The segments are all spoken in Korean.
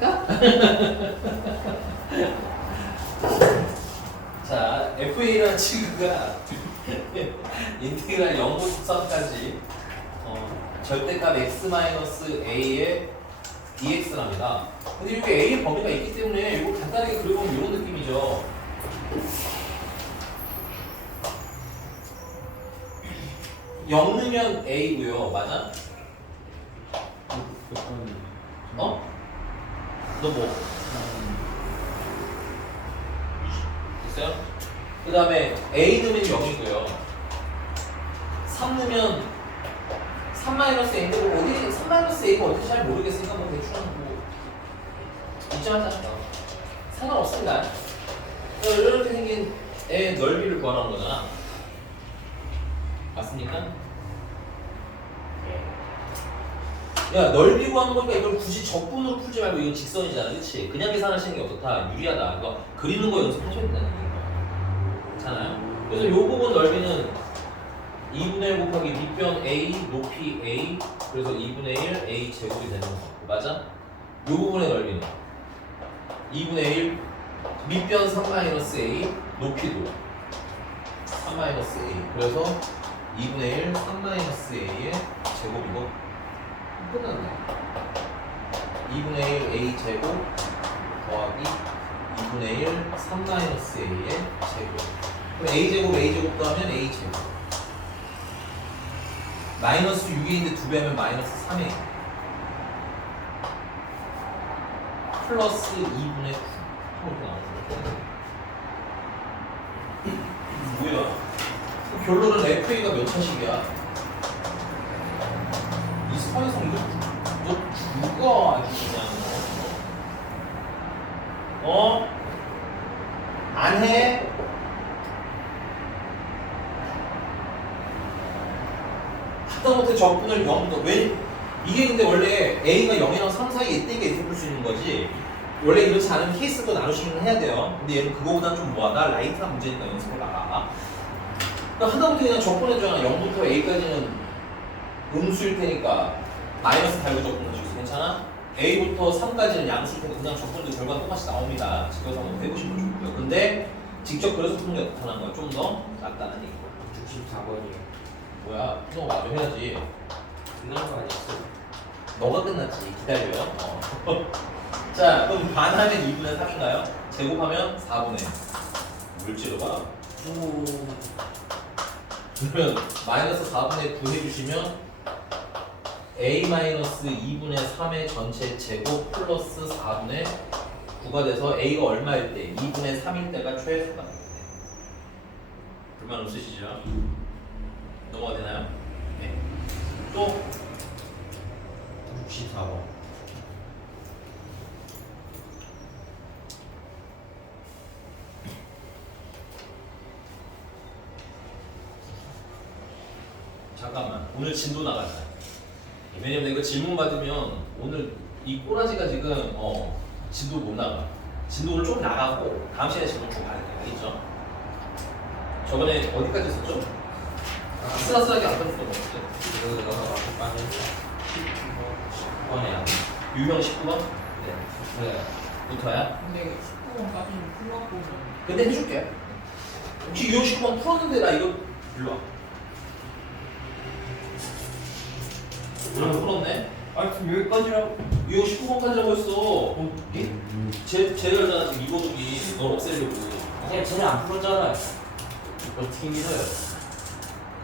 할까? 자, FA라는 친구가 인테그랄 0부터 3까지 절대값 x-a의 dx랍니다. 근데 이렇게 a의 범위가 있기 때문에 이거 간단하게 그려보면 이런 느낌이죠. 0 넣으면 a고요. 맞아? 어? 너 뭐? 됐어요? 그 다음에 a 넣으면 0이고요. 3 넣으면 3-a인데 뭐 어디 3-a가 어딘지 잘 모르겠으니까 뭐 대충 뭐 입장하자. 상관없습니다. 이렇게 생긴 애 넓이를 구하라는 거잖아. 맞습니까? 야, 넓이 구하는 거니까 이걸 굳이 적분으로 풀지 말고 이건 직선이잖아, 그치? 그냥 계산하시는 게 어떻다? 유리하다. 이거 그리는 거 연습하셔야 된다는 얘기인 괜찮아요? 그래서 요 부분 넓이는 2분의 1 곱하기 밑변 A, 높이 A, 그래서 2분의 1 A 제곱이 되는 거 맞아? 요 부분의 넓이는 2분의 1 밑변 3-A, 높이도 3-A. 그래서 2분의 1 3-A의 제곱이고 끝났네. 2분의 1 A 제곱 더하기 2분의 1 3-A의 제곱. 그럼 A 제곱 더하면 A 제곱. 마이너스 6인데 2배하면 마이너스 3A. 플러스 2분의 9. 이렇게 나오죠. 뭐야? 결론은 FA가 몇 차식이야? 이 스파이성 너 죽어 아주 그냥. 안 해? 하다못해 적분을 0부터 왜? 이게 근데 원래 A가 0이랑 3 사이에 있다니까 이렇게 풀 수 있는 거지. 원래 이렇지 않은 케이스도 나누시긴 해야 돼요. 근데 얘는 그거보다 좀 뭐하다? 라이트한 문제니까 연습을 나가. 그러니까 하다못해 그냥 적분해주잖아. 0부터 A까지는 음수일 테니까 마이너스 달고 적분할 수 있어. 괜찮아? A부터 3까지는 양수일 테니까 그냥 적분도 결과는 똑같이 나옵니다. 집에서 한번 해보시면 좋고요. 근데 직접 그래서 푸는 게 나타난 거야. 좀 더 간단한 얘기. 64번이요. 뭐야? 너 마저 해야지. 끝난 거 아니었어? 너가 끝났지. 기다려요. 자, 그럼 반하면 2분의 3인가요? 제곱하면 4분의 물질로가 그러면 마이너스 4분의 9 해주시면 A-2분의 3의 전체 제곱 플러스 4분의 9가 돼서 A가 얼마일 때? 2분의 3일 때가 최소가 되겠네. 불만 없으시죠? 넘어가 되나요? 네. 또 64번. 잠깐만. 오늘 진도 나가자. 왜냐면 내가 질문 받으면 오늘 이 꼬라지가 지금 진도 못 나가. 진도 오늘 좀 나가고 다음 시간에 질문 좀 받을게요. 알겠죠? 저번에 어디까지 했었죠? 아슬아슬하게 안 빠졌던 거 같아. 이거 넣어서 앞에 빠진 10번이야. 유형 19번? 네. 부터야? 근데 19번까지는 풀어보면 근데 해줄게. 혹시 유형 19번 풀었는데 나 이거 일로 와. 이런 풀었네? 아 지금 여기까지라고. 유형 19번까지라고 했어. 제가 지금 이거독이 널 없애려고. 아니 쟤는 안 풀었잖아요. 이거 어떻게 믿어요?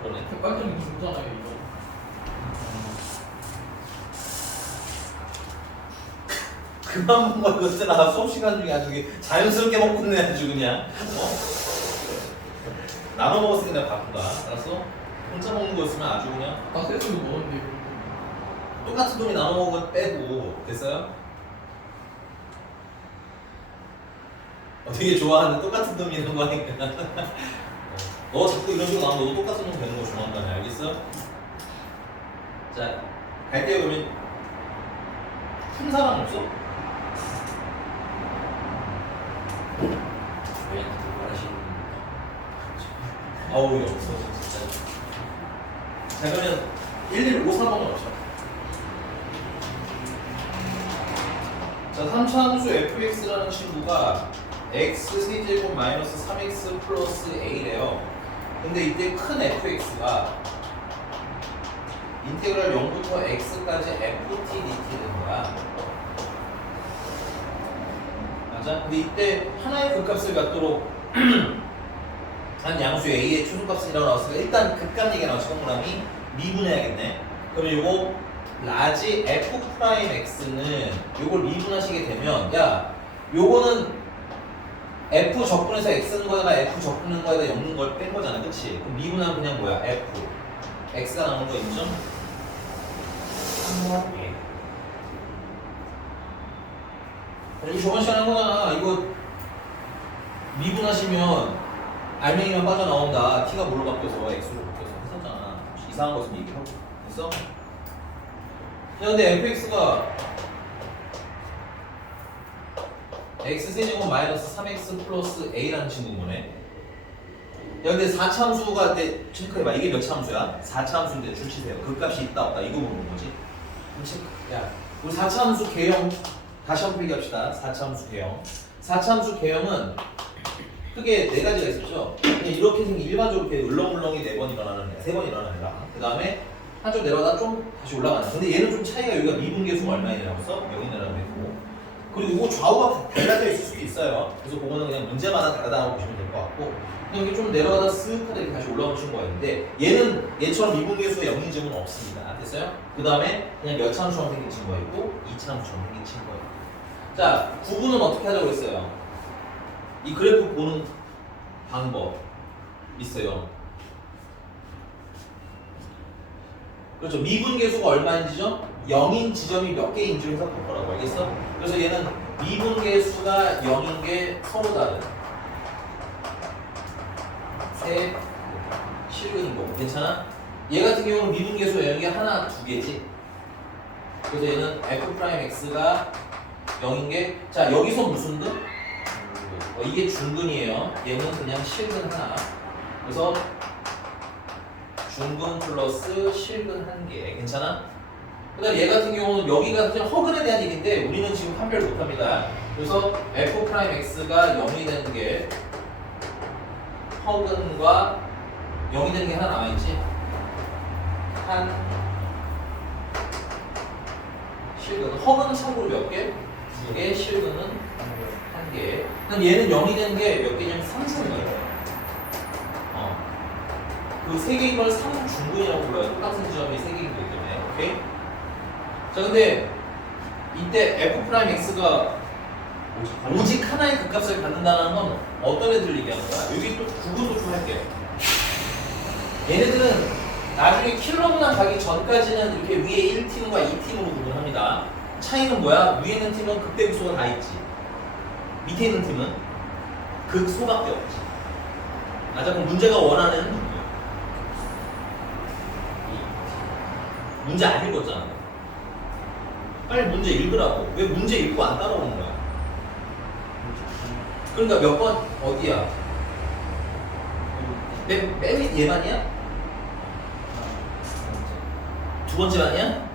그러네. 객관적인 중잖아요 이거. 그만 먹은 거 그때 나 수업 시간 중에 아주 자연스럽게 먹고 있네 아주 그냥. 나눠 먹었으니까 내가 바꾼다. 알았어? 혼자 먹는 거였으면 아주 그냥 아까 세수도 먹었는데 이거. 똑같은 돈이 나눠 먹은 거 빼고 됐어요? 되게 좋아하는 똑같은 돈 있는 거니까. 너 자꾸 이런 식으로 나오면 너도 똑같은 돈 되는 거 좋아한다네. 알겠어? 자, 갈게요 그러면. 푼 사람 없어? 왜 말하시는 아우 없어 진짜. 자 그러면 1154번은 없어. 자 3 3차함수 fx라는 친구가 x 세제곱 마이너스 3x 플러스 a래요. 근데 이때 큰 fx가 인테그랄 0부터 x까지 ft dt 되는 거야. 맞아? 근데 이때 하나의 극값을 갖도록 한 양수 a의 최소값이 나왔으니까 일단 극값 얘기가 나왔지. 동그라미 미분해야겠네. 그럼 이거 라지 f 프라임 x는 요걸 미분하시게 되면 야 요거는 f 적분해서 x는 거에다 f 적분한 거에다 엮는 걸 뺀 거잖아. 그치? 그럼 미분하면 그냥 뭐야? f x가 나오는 거 인정? 이거 저번 시간에 한 거잖아. 이거 미분하시면 알맹이만 빠져나온다. t가 뭘로 바뀌어서 x로 바뀌어서 했었잖아. 이상한 것을 얘기하고 됐어? 야 근데 fx가 x 세제곱 마이너스 3x 플러스 a라는 친구인 거네. 야 근데 4차 함수가 근데 체크해봐. 이게 몇 차 함수야? 4차 함수인데 줄치세요. 그 값이 있다 없다 이거 보는 거지. 그럼 체크. 야 우리 4차 함수 개형 다시 한번 얘기합시다. 4차 함수 개형. 4차 함수 개형은 크게 네 가지가 있었죠. 그냥 이렇게 생긴 일반적으로 이렇게 울렁울렁이 4번 일어나는 애, 3번 일어나는 애가. 그 다음에 한쪽 내려가다 좀 다시 올라가는. 근데 얘는 좀 차이가 여기가 미분계수가 얼마이라고 써? 0이라고 했고. 그리고 이거 좌우가 달라져 있을 수도 있어요. 그래서 그거는 그냥 문제마다 다르다고 보시면 될 것 같고. 그냥 여기 좀 내려가다 쓱 하다 이렇게 다시 올라오는 친구가 있는데 얘는 얘처럼 미분계수가 0인 점은 없습니다. 됐어요? 그 다음에 그냥 몇 차 함수처럼 생긴 친구가 있고 2차 함수처럼 생긴 친구가 있고. 자, 구분은 어떻게 하자고 했어요? 이 그래프 보는 방법 있어요. 그렇죠. 미분계수가 얼마인지죠? 0인 지점이 몇 개인지 해석할 거라고 알겠어? 그래서 얘는 미분계수가 0인 게 서로 다른 세 실근인 거고 괜찮아? 얘 같은 경우는 미분계수가 0인 게 하나, 두 개지. 그래서 얘는 f'x가 0인 게 자 여기서 무슨 근? 이게 중근이에요. 얘는 그냥 실근 하나. 그래서 중근 플러스 실근 한 개. 괜찮아? 그 다음 얘 같은 경우는 여기가 그냥 허근에 대한 얘기인데 우리는 지금 판별 못합니다. 그래서 f'x가 0이 되는 게 허근과 0이 되는 게 하나 남아있지? 한 실근. 허근은 참고로 몇 개? 2개, 실근은 1개. 그럼 얘는 0이 되는 게 몇 개냐면 3승이에요. 그 3개인 걸 3중근이라고 불러요. 똑같은 지점이 3개인 거기 때문에. 오케이? 자, 근데 이때 f'x가 오직 하나의 극값을 갖는다는 건 어떤 애들을 얘기하는 거야? 여기 또 구분도 좀 할게요. 얘네들은 나중에 킬러문항 가기 전까지는 이렇게 위에 1팀과 2팀으로 구분합니다. 차이는 뭐야? 위에 있는 팀은 극대극소가 다 있지. 밑에 있는 팀은 극소밖에 없지. 맞아? 그럼 문제가 원하는 문제 안 읽었잖아. 빨리 문제 읽으라고. 왜 문제 읽고 안 따라오는 거야? 그러니까 몇 번 어디야? 맨 밑 얘만이야? 두 번째만이야?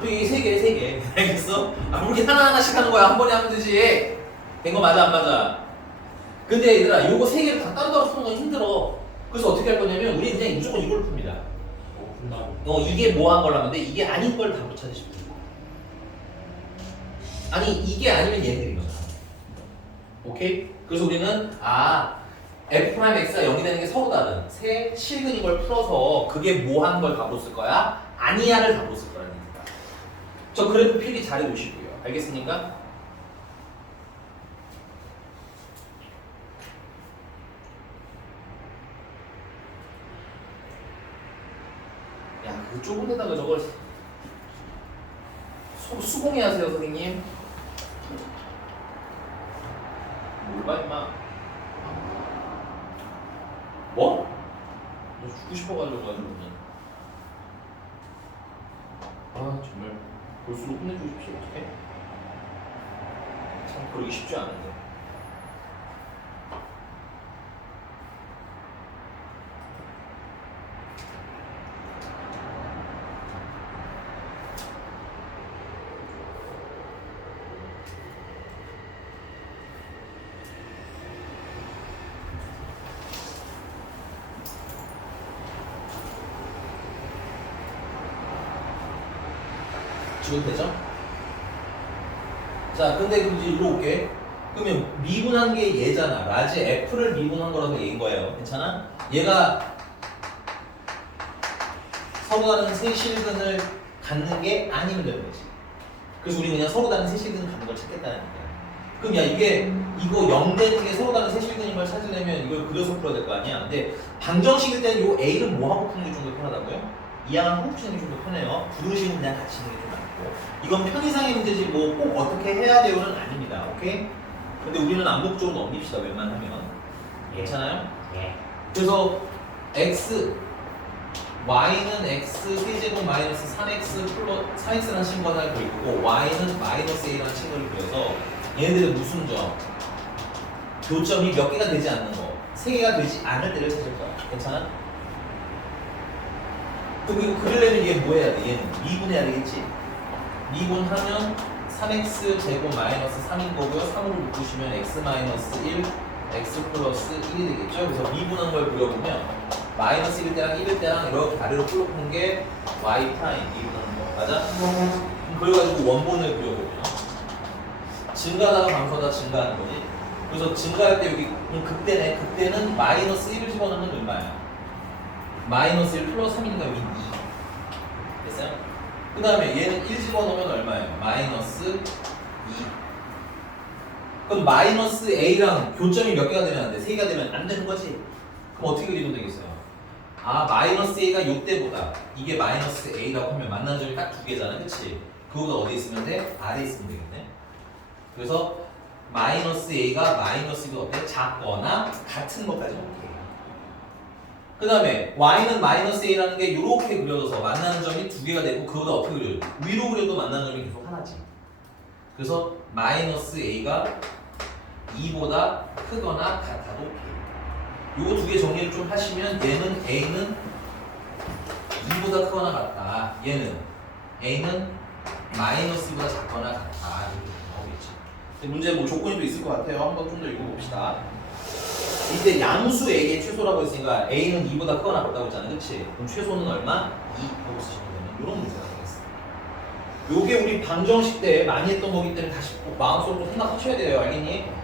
그리고 이게 세 개. 알겠어? 아, 우리 하나하나씩 하는 거야. 한 번에 하면 되지. 된 거 맞아, 안 맞아? 근데 얘들아, 요거 세 개를 다 따로따로 푸는 건 힘들어. 그래서 어떻게 할 거냐면, 우리 그냥 무조건 이걸 풉니다. 이게 뭐 한 거라는데, 이게 아닌 걸 답으로 찾으시면 돼요. 아니, 이게 아니면 얘네들인 거잖아. 오케이? 그래서 우리는, f'x가 0이 되는 게 서로 다른 세 실근인 걸 풀어서 그게 뭐 한 걸 답으로 쓸 거야? 아니야를 답으로 쓸 거라는 얘기입니다. 저 그래프 필기 잘해 놓으시고요. 알겠습니까? 야, 그 좁은 데다가 저걸 수공해 하세요, 선생님. 뭘 봐, 임마. 뭐? 너 죽고 싶어가지고 그러면. 정말 볼수록 혼내주고 싶지 어떡해? 참 그러기 쉽지 않은데. 지금 되죠? 자, 근데 그럼 이제 이리로 올게. 그러면 미분한 게 얘잖아. 라지 F를 미분한 거라서 얘인 거예요. 괜찮아? 얘가 서로 다른 세실근을 갖는 게 아니면 되는 거지. 그래서 우리 그냥 서로 다른 세실근을 갖는 걸 찾겠다는 얘기야. 그럼 야 이거 0 되는 게 서로 다른 세실근인 걸 찾으려면 이걸 그려서 풀어야 될 거 아니야. 근데 방정식일 때는 요 A를 뭐하고 푸는 게 좀 더 편하다고요? 이항을 하고 푸는 게 좀 더 편해요. 부등식은 그냥 같이 있는 게 좀 낫고. 이건 편의상의 문제지 뭐 꼭 어떻게 해야 돼요는 아닙니다. 오케이? 근데 우리는 암묵적으로 넘깁시다. 웬만하면. 괜찮아요? 예. 그래서 y는 x 세제곱 마이너스 3x 플러스 3x라는 친구가 그리고 y는 마이너스 a라는 친구를 그려서 얘네들은 무슨 점? 교점이 몇 개가 되지 않는 거, 3개가 되지 않을 때를 찾을 거야. 괜찮아? 그리고 그러려면 얘 뭐 해야 돼? 얘는 미분해야 되겠지? 미분하면 3x 제곱 마이너스 3인 거고요. 3으로 묶으시면 x 마이너스 1, x 플러스 1이 되겠죠? 그래서 미분한 걸 그려보면 마이너스 1일 때랑 1일 때랑 이렇게 아래로 풀어본 게 y 프라임 미분하는 거. 맞아? 그래가지고 원본을 그려보면 증가하다가 감소하다 증가하는 거지. 그래서 증가할 때 여기 그때는 마이너스 1을 집어넣으면 얼마야? 마이너스 1 플러스 3이니까 여기 2. 됐어요? 그 다음에 얘는 1 집어넣으면 얼마예요? 마이너스 2. 그럼 마이너스 a랑 교점이 몇 개가 되면 안 돼? 3개가 되면 안 되는 거지? 그럼 어떻게 그리면 되겠어요? 아, 마이너스 a가 요때보다 이게 마이너스 a라고 하면 만난 점이 딱 2개잖아. 그치? 그거보다 어디 있으면 돼? 아래 있으면 되겠네. 그래서 마이너스 a가 마이너스 b가 어때? 작거나 같은 것까지 오케이. 그 다음에 y는 마이너스 a라는 게 이렇게 그려져서 만나는 점이 2개가 되고 그거보다 어떻게 그려요? 위로 그려도 만나는 점이 계속 하나지. 그래서 마이너스 a가 2보다 크거나 같아도 오케이. 요거 2개 정리를 좀 하시면 얘는 a는 2보다 크거나 같다. 얘는 a는 마이너스 2보다 작거나 같다. 이렇게 나오겠지. 문제 뭐 조건이 또 있을 것 같아요. 한번 좀 더 읽어봅시다. 이때 양수 a의 최소라고 했으니까 a는 2보다 크거나 같다고 했잖아. 그치? 그럼 최소는 얼마? 2 하고 쓰시면 되는 이런 문제가 되겠어. 요게 우리 방정식 때 많이 했던 거기 때문에 다시 꼭 마음속으로 생각하셔야 돼요. 알겠니?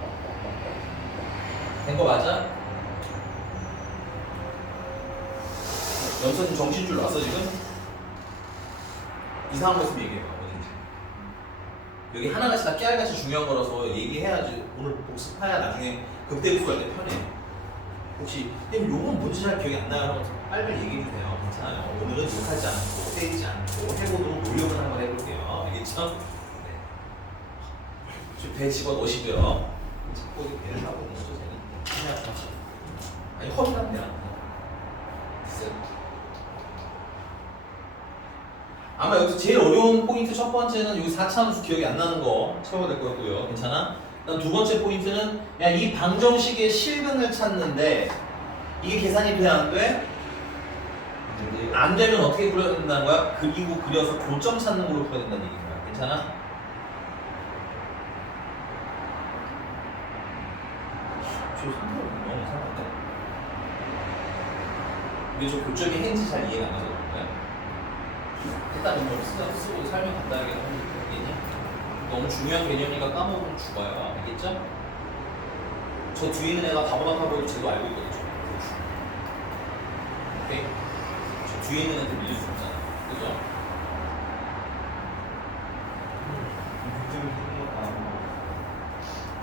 된 거 맞아? 연서님 정신줄 났어 지금? 이상한 모습 얘기해봐. 어딘지. 여기 하나같이 다 깨알같이 중요한 거라서 얘기해야지. 오늘 복습해야 나중에 극대급수할 때 편해. 혹시 선생님 요건 뭔지 잘 기억이 안 나요? 하면서 빨리빨리 얘기해주세요. 괜찮아요. 오늘은 욕하지 않고 때리지 않고 해보도록 노력을 한번 해볼게요. 알겠죠? 네. 좀 배 집어넣으시고요. 자꾸 배를 하고 있는 거죠 쟤는. 아니 허리가 배야. 됐어요. 아마 여기서 제일 어려운 포인트 첫 번째는 여기 4차 함수 기억이 안 나는 거 채워야 될 것 같고요. 괜찮아? 그다음 두 번째 포인트는 야, 이 방정식의 실근을 찾는데 이게 계산이 돼 안 돼? 안 되면 어떻게 그려야 된다는 거야? 그리고 그려서 고점 찾는 걸로 풀어야 된다는 얘기인 거야. 괜찮아? 저 상태가 너무 이상한데? 근데 저 고점이 행지 잘 이해가 안 가서 그런가요? 일단 좀 쓰고 살면 간단하게 하면 되겠니? 너무 중요한 개념이니까 까먹으면 죽어요. 알겠죠? 저 뒤에 있는 애가 바보같아 보여도 쟤도 알고 있거든요. 오케이? 저 뒤에 있는 애한테 밀릴 수 없잖아. 그죠?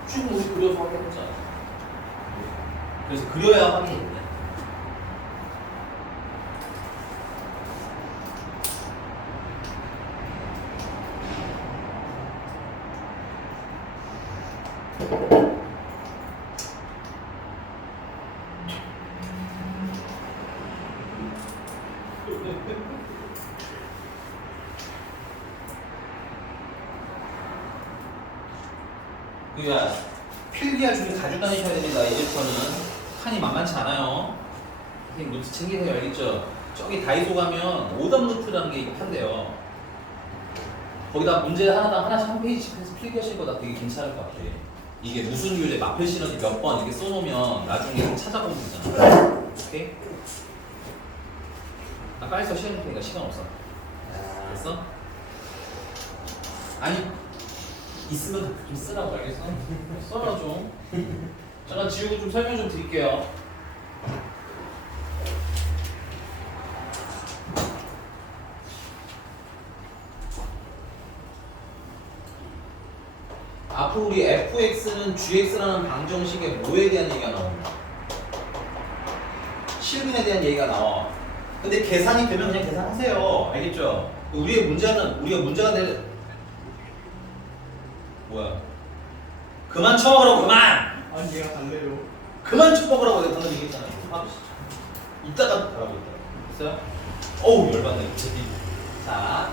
지금 우리 그려서 확인했잖아. 그래서 그려야 확인이 있네. 그러니까 필기할 준비 가지고 다니셔야 됩니다. 이제부터는 칸이 만만치 않아요. 선생님 노트 챙기세요. 알겠죠? 저기 다이소 가면 오답 노트라는 게 한대요. 거기다 문제 하나당 하나씩 한 페이지씩 해서 필기하실 거다. 되게 괜찮을 것 같아. 이게 무슨 교재 마필 실험이 몇 번 이렇게 써놓으면 나중에 찾아보면 되잖아. 오케이? 나 빨리 써 시간 테니까 시간 없어. 됐어? 아니 있으면 좀 쓰라고 알겠어? 써라 좀. 잠깐 지우고 좀 설명 좀 드릴게요. 앞으로 우리 fx는 gx라는 방정식의 뭐에 대한 얘기가 나옵니다. 실근에 대한 얘기가 나와. 근데 계산이 되면 그냥 계산하세요. 알겠죠? 우리의 문제는 우리가 문제가 될 뭐야? 그만 쳐먹으라고 그만! 아니 얘가 달래요. 그만 쳐먹으라고 내가 방금 얘기했잖아. 이따가 하라고 있다. 됐어요? 어우 열받네. 자,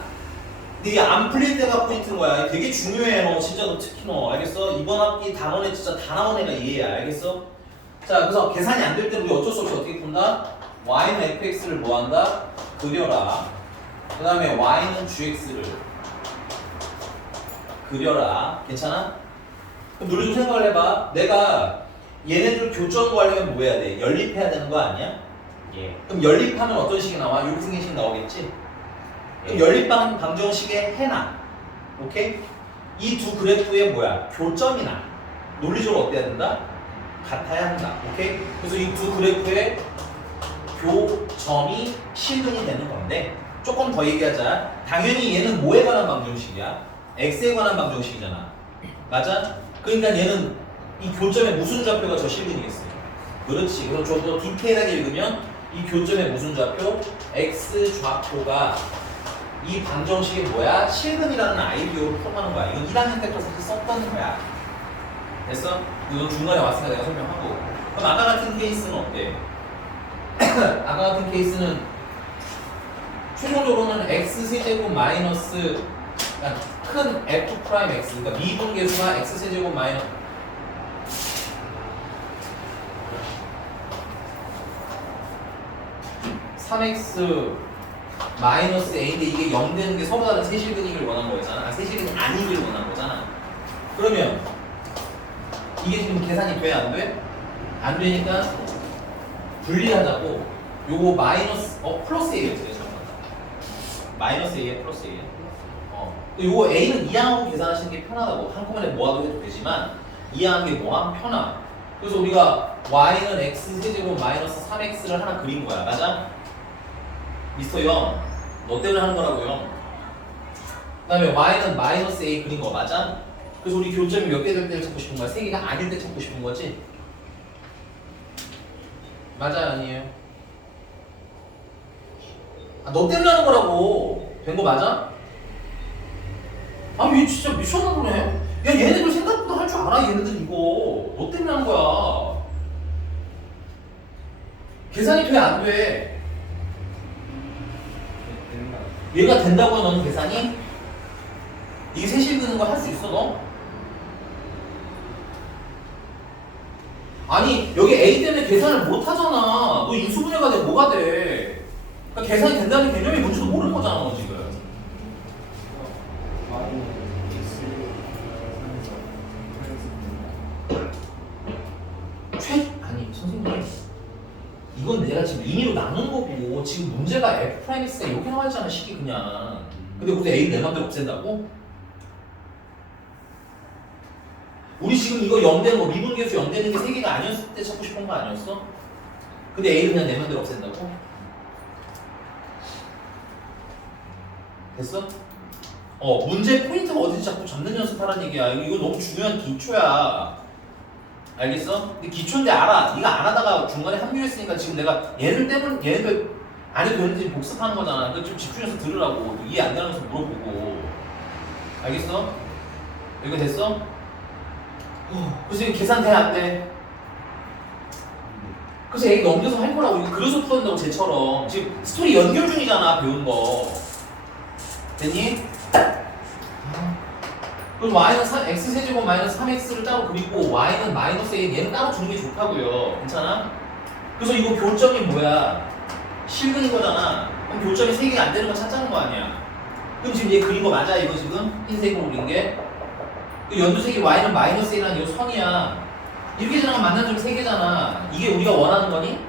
근데 이게 안 풀릴 때가 포인트인 거야. 되게 중요해 너 진짜 너 특히 너 알겠어? 이번 학기 단원에 진짜 다 나온 애가 얘야 알겠어? 자 그래서 계산이 안 될 때는 우리 어쩔 수 없이 어떻게 푼다? y는 fx를 뭐 한다? 그려라. 그 다음에 y는 gx를 그려라. 괜찮아? 그럼 너희 좀 생각을 해봐. 내가 얘네들 교점 구하려면 뭐 해야 돼? 연립해야 되는 거 아니야? 예. 그럼 연립하면 어떤 식이 나와? 이렇게 생긴 식 나오겠지? 그럼 연립방 방정식에 해놔. 오케이? 이 두 그래프의 뭐야? 교점이 나. 논리적으로 어때야 된다? 같아야 한다. 오케이? 그래서 이 두 그래프의 교점이 실근이 되는 건데 조금 더 얘기하자. 당연히 얘는 뭐에 관한 방정식이야? x에 관한 방정식이잖아. 맞아? 그러니까 얘는 이 교점의 무슨 좌표가 저 실근이겠어요? 그렇지. 그럼 좀 더 디테일하게 읽으면 이 교점의 무슨 좌표? x 좌표가 이 방정식이 뭐야? 실근이라는 아이디어로 풀어가는 거야. 이건 1학년 때부터 사실 썼던 거야. 됐어? 이건 중간에 왔으니까 내가 설명하고. 그럼 아까 같은 케이스는 어때? 아까 같은 케이스는 최종적으로는 x세제곱 마이너스 그러니까 큰 f 프라임 x 그러니까 미분계수가 x세제곱 마이너스 3x 마이너스 a인데 이게 0 되는 게 서로 다른 세실근이길 원한 거잖아. 세실근이 아니길 원한 거잖아. 그러면 이게 지금 계산이 돼? 안 돼? 안 되니까 분리하자고 요거 마이너스 플러스 a가 어떻게 잘못한다. 마이너스 a에 플러스 a에 요거 a는 이항하고 계산하시는 게 편하다고. 한꺼번에 모아도 해도 되지만 이항하는 게 뭐함? 편하. 그래서 우리가 y는 x 세제곱 마이너스 3x를 하나 그린 거야. 맞아? 미스터 영, 너 때문에 하는 거라고요. 그 다음에 y는 마이너스 a 그린 거 맞아? 그래서 우리 교점이 몇 개 될 때를 찾고 싶은 거야? 3개가 아닐 때 찾고 싶은 거지? 맞아요? 아니에요? 너 때문에 하는 거라고. 된 거 맞아? 얘 진짜 미쳤나 보네. 야 얘네들 생각보다 할 줄 알아. 얘네들 이거 너 때문에 하는 거야. 계산이 돼 안 돼? 얘가 된다고 너는 계산이? 이게 세실 그는 거 할 수 있어 너? 아니 여기 A 때문에 계산을 못 하잖아. 너 인수분해가 돼 뭐가 돼? 그러니까 계산이 된다는 개념이 뭔지도 모르는 거잖아 너 지금. 아니 선생님 이건 내가 지금 임의로 나눈 거고 지금 문제가 F'X가 이렇게 나와 있잖아 식이 그냥. 근데 우리 A 내 맘대로 없앤다고? 우리 지금 이거 0 되는 거 미분계수 0 되는 게 3개가 아니었을 때 찾고 싶은 거 아니었어? 근데 A를 그냥 내 맘대로 없앤다고? 됐어? 문제 포인트가 어디지 자꾸 잡는 연습하라는 얘기야. 이거 너무 중요한 기초야. 알겠어? 근데 기초인데 알아. 네가 안 하다가 중간에 합류했으니까 지금 내가 얘네들 안 해도 되는지 복습하는 거잖아. 그러니까 좀 집중해서 들으라고. 이해 안 되는 거 물어보고. 알겠어? 이거 됐어? 그래서 이거 계산 돼? 안 돼? 그래서 얘 넘겨서 할 거라고. 이거 그려서 풀어낸다고 쟤처럼. 지금 스토리 연결 중이잖아 배운 거. 됐니? 그럼 y는 x세제곱 마이너스 3x를 따로 그리고 y는 마이너스 a 얘는 따로 두는 게 좋다고요. 괜찮아? 그래서 이거 교점이 뭐야? 실근인 거잖아. 그럼 교점이 3개가 안 되는 거 찾자는 거 아니야. 그럼 지금 얘 그린 거 맞아 이거 지금? 흰색으로 그린 게? 그 연두색이 y는 마이너스 a라는 이 선이야. 이렇게 지나가면 만나는 점 3개잖아. 이게 우리가 원하는 거니?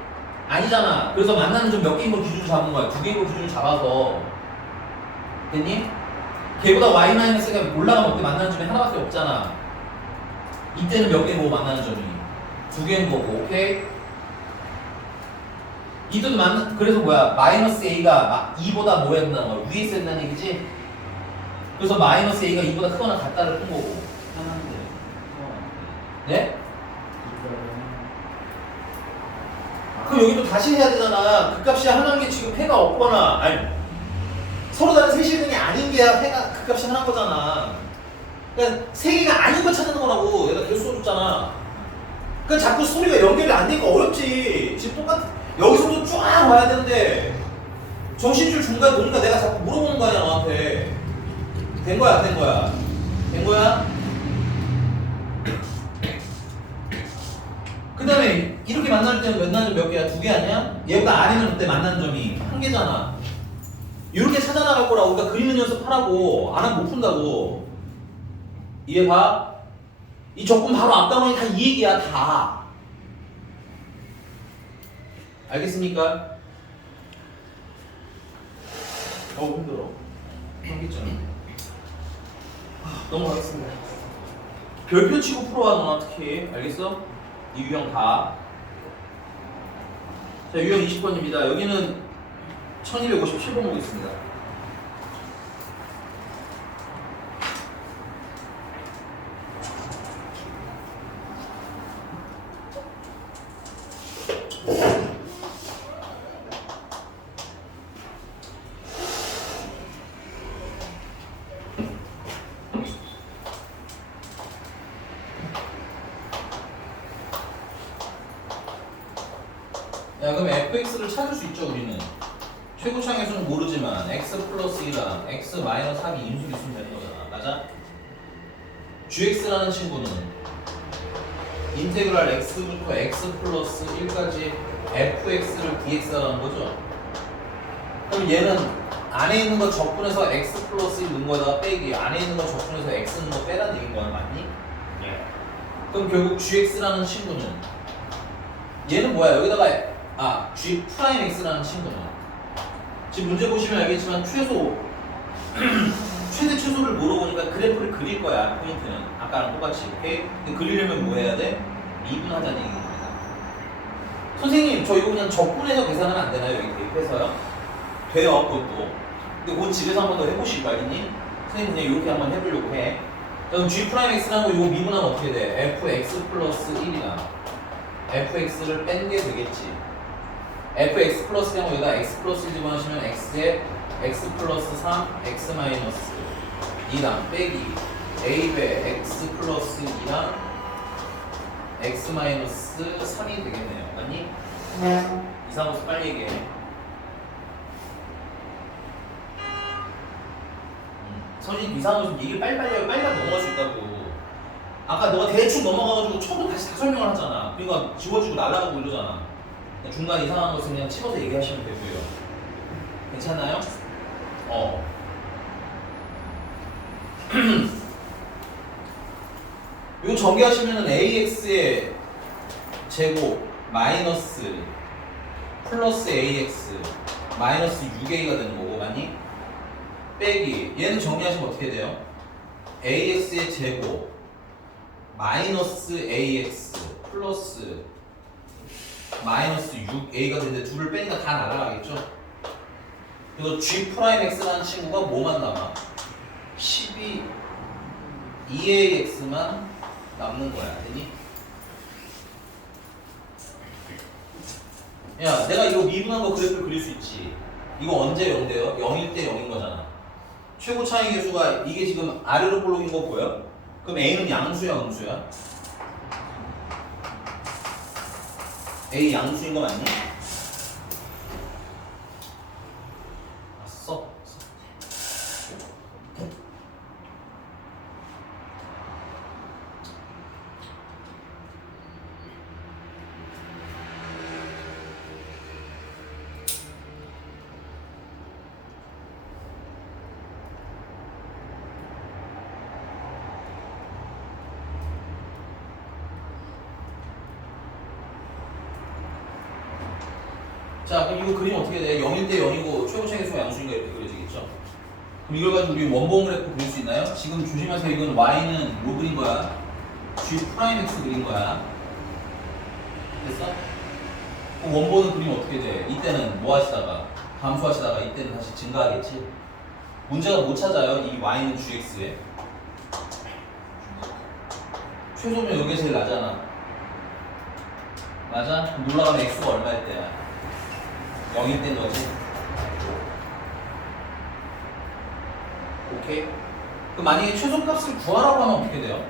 아니잖아. 그래서 만나는 점 몇 개인 걸 기준으로 잡은 거야. 2개인 걸 기준으로 잡아서. 됐니? 걔보다 y-가 올라가면 그때 만나는 점이 하나밖에 없잖아. 이때는 몇 개고 만나는 점이? 두 개인 거고, 오케이? 이때도 그래서 뭐야? 마이너스 a가 2보다 뭐였나? 위에 있었다는 얘기지? 그래서 마이너스 a가 2보다 크거나 같다를 푼 거고. 하나인데. 네? 이거는 그럼 여기 또 다시 해야 되잖아. 그 값이 하나인 게 지금 해가 없거나, 아니, 서로 다른 세실등이 아닌 게 해가 그 값이 하나인 거잖아. 그러니까 세 개가 아닌 거 찾는 거라고 내가 계속 써줬잖아. 그러니까 자꾸 소리가 연결이 안 되니까 어렵지. 지금 여기서부터 쫙 와야 되는데 정신줄 중간에 놓으니까 내가 자꾸 물어보는 거 아니야 너한테. 된 거야 안 된 거야? 된 거야? 그 다음에 이렇게 만날 때는 만나는 점 몇 개야? 두 개 아니야? 얘보다 아래면 그때 만나는 점이 한 개잖아. 이렇게 찾아나갈 거라 우리가 그리는 연습하라고. 안 하면 못 푼다고. 이해가? 이 조건 바로 앞다운이 다 이 얘기야 다. 알겠습니까? 힘들어. 현기증. 넘어가겠습니다. 별표 치고 풀어와 너나 특히. 알겠어? 이 유형 다. 자, 유형 20번입니다. 여기는 1257번 보겠습니다. 야, 그럼 fx를 찾을 수 있죠, 우리는. 최고창의 수는 모르지만 x 플러스 1이랑 x 마이너스 3이 인수를 있으면 되는 거잖아. 맞아? gx라는 친구는 인테그랄 x부터 x 플러스 1까지 fx를 dx라는 거죠. 그럼 얘는 안에 있는 거 적분해서 x 플러스 1 넣은 거에다가 빼기, 안에 있는 거 적분해서 x 넣은 거 빼라는 얘기인 거야, 맞니? 예. 그럼 결국 gx라는 친구는 얘는 뭐야? 여기다가 g 프라임 x라는 친구는 지금 문제 보시면 알겠지만 최소 최대 최소를 물어보니까 그래프를 그릴 거야. 포인트는 아까랑 똑같이. 오케이? 근데 그리려면 뭐 해야 돼? 미분하자는 얘기입니다. 선생님 저 이거 그냥 적분해서 계산하면 안 되나요? 여기 대입해서요? 돼요 그것도. 근데 그건 집에서 한 번 더 해보실 거 알겠니? 선생님 그냥 이렇게 한번 해보려고 해. 그럼 g 프라임 x라는 거 이거 미분하면 어떻게 돼? fx 플러스 1이나 fx를 뺀 게 되겠지. fx 플러스 되면 여기다 x 플러스 1 집어넣으시면 x에 x 플러스 3, x 마이너스 2랑 빼기 a배 x 플러스 2랑 x 마이너스 3이 되겠네요. 맞니? 이상호수 빨리 얘기해. 선생님 이상호수 얘기를 빨리빨리 하고 빨리 넘어갈 수 있다고. 아까 너가 대충 넘어가가지고 처음부터 다시 다 설명을 하잖아. 그러니까 지워지고 날아가고 이러잖아. 중간 이상한 것은 그냥 집어서 얘기하시면 되고요. 괜찮나요? 이거 전개하시면은 AX의 제곱 마이너스 플러스 AX 마이너스 6A가 되는 거고, 맞니? 빼기 얘는 정리하시면 어떻게 돼요? AX의 제곱 마이너스 AX 플러스 마이너스 6a가 되는데 둘을 빼니까 다 날아가겠죠? 그래서 g 프라임 x라는 친구가 뭐만 남아? 2ax만 남는 거야. 되니? 야, 내가 이거 미분한 거 그래프를 그릴 수 있지. 이거 언제 0돼요? 0일 때 0인 거잖아. 최고 차이 계수가 이게 지금 아래로 볼록인 거 보여? 그럼 a는 양수야, 음수야? A 양수인 거 맞니? 써. 자, 그럼 이거 그림 어떻게 돼? 0일 때 0이고 최고 차이수가 양수인가 이렇게 그려지겠죠? 그럼 이걸 가지고 우리 원본 그래프 그릴 수 있나요? 지금 조심하세요. 이건 y는 뭐 그린 거야? g 프라임 x 그린 거야. 됐어? 그럼 원본은 그리면 어떻게 돼? 이때는 뭐 하시다가 함수 하시다가 이때는 다시 증가하겠지? 문제가 못 찾아요. 이 y는 gx에 최소면 여기가 제일 낮잖아. 맞아? 그럼 놀라가면 x가 얼마일 때야? 0일 때인 거지. 오케이? 그럼 만약에 최소값을 구하라고 하면 어떻게 돼요?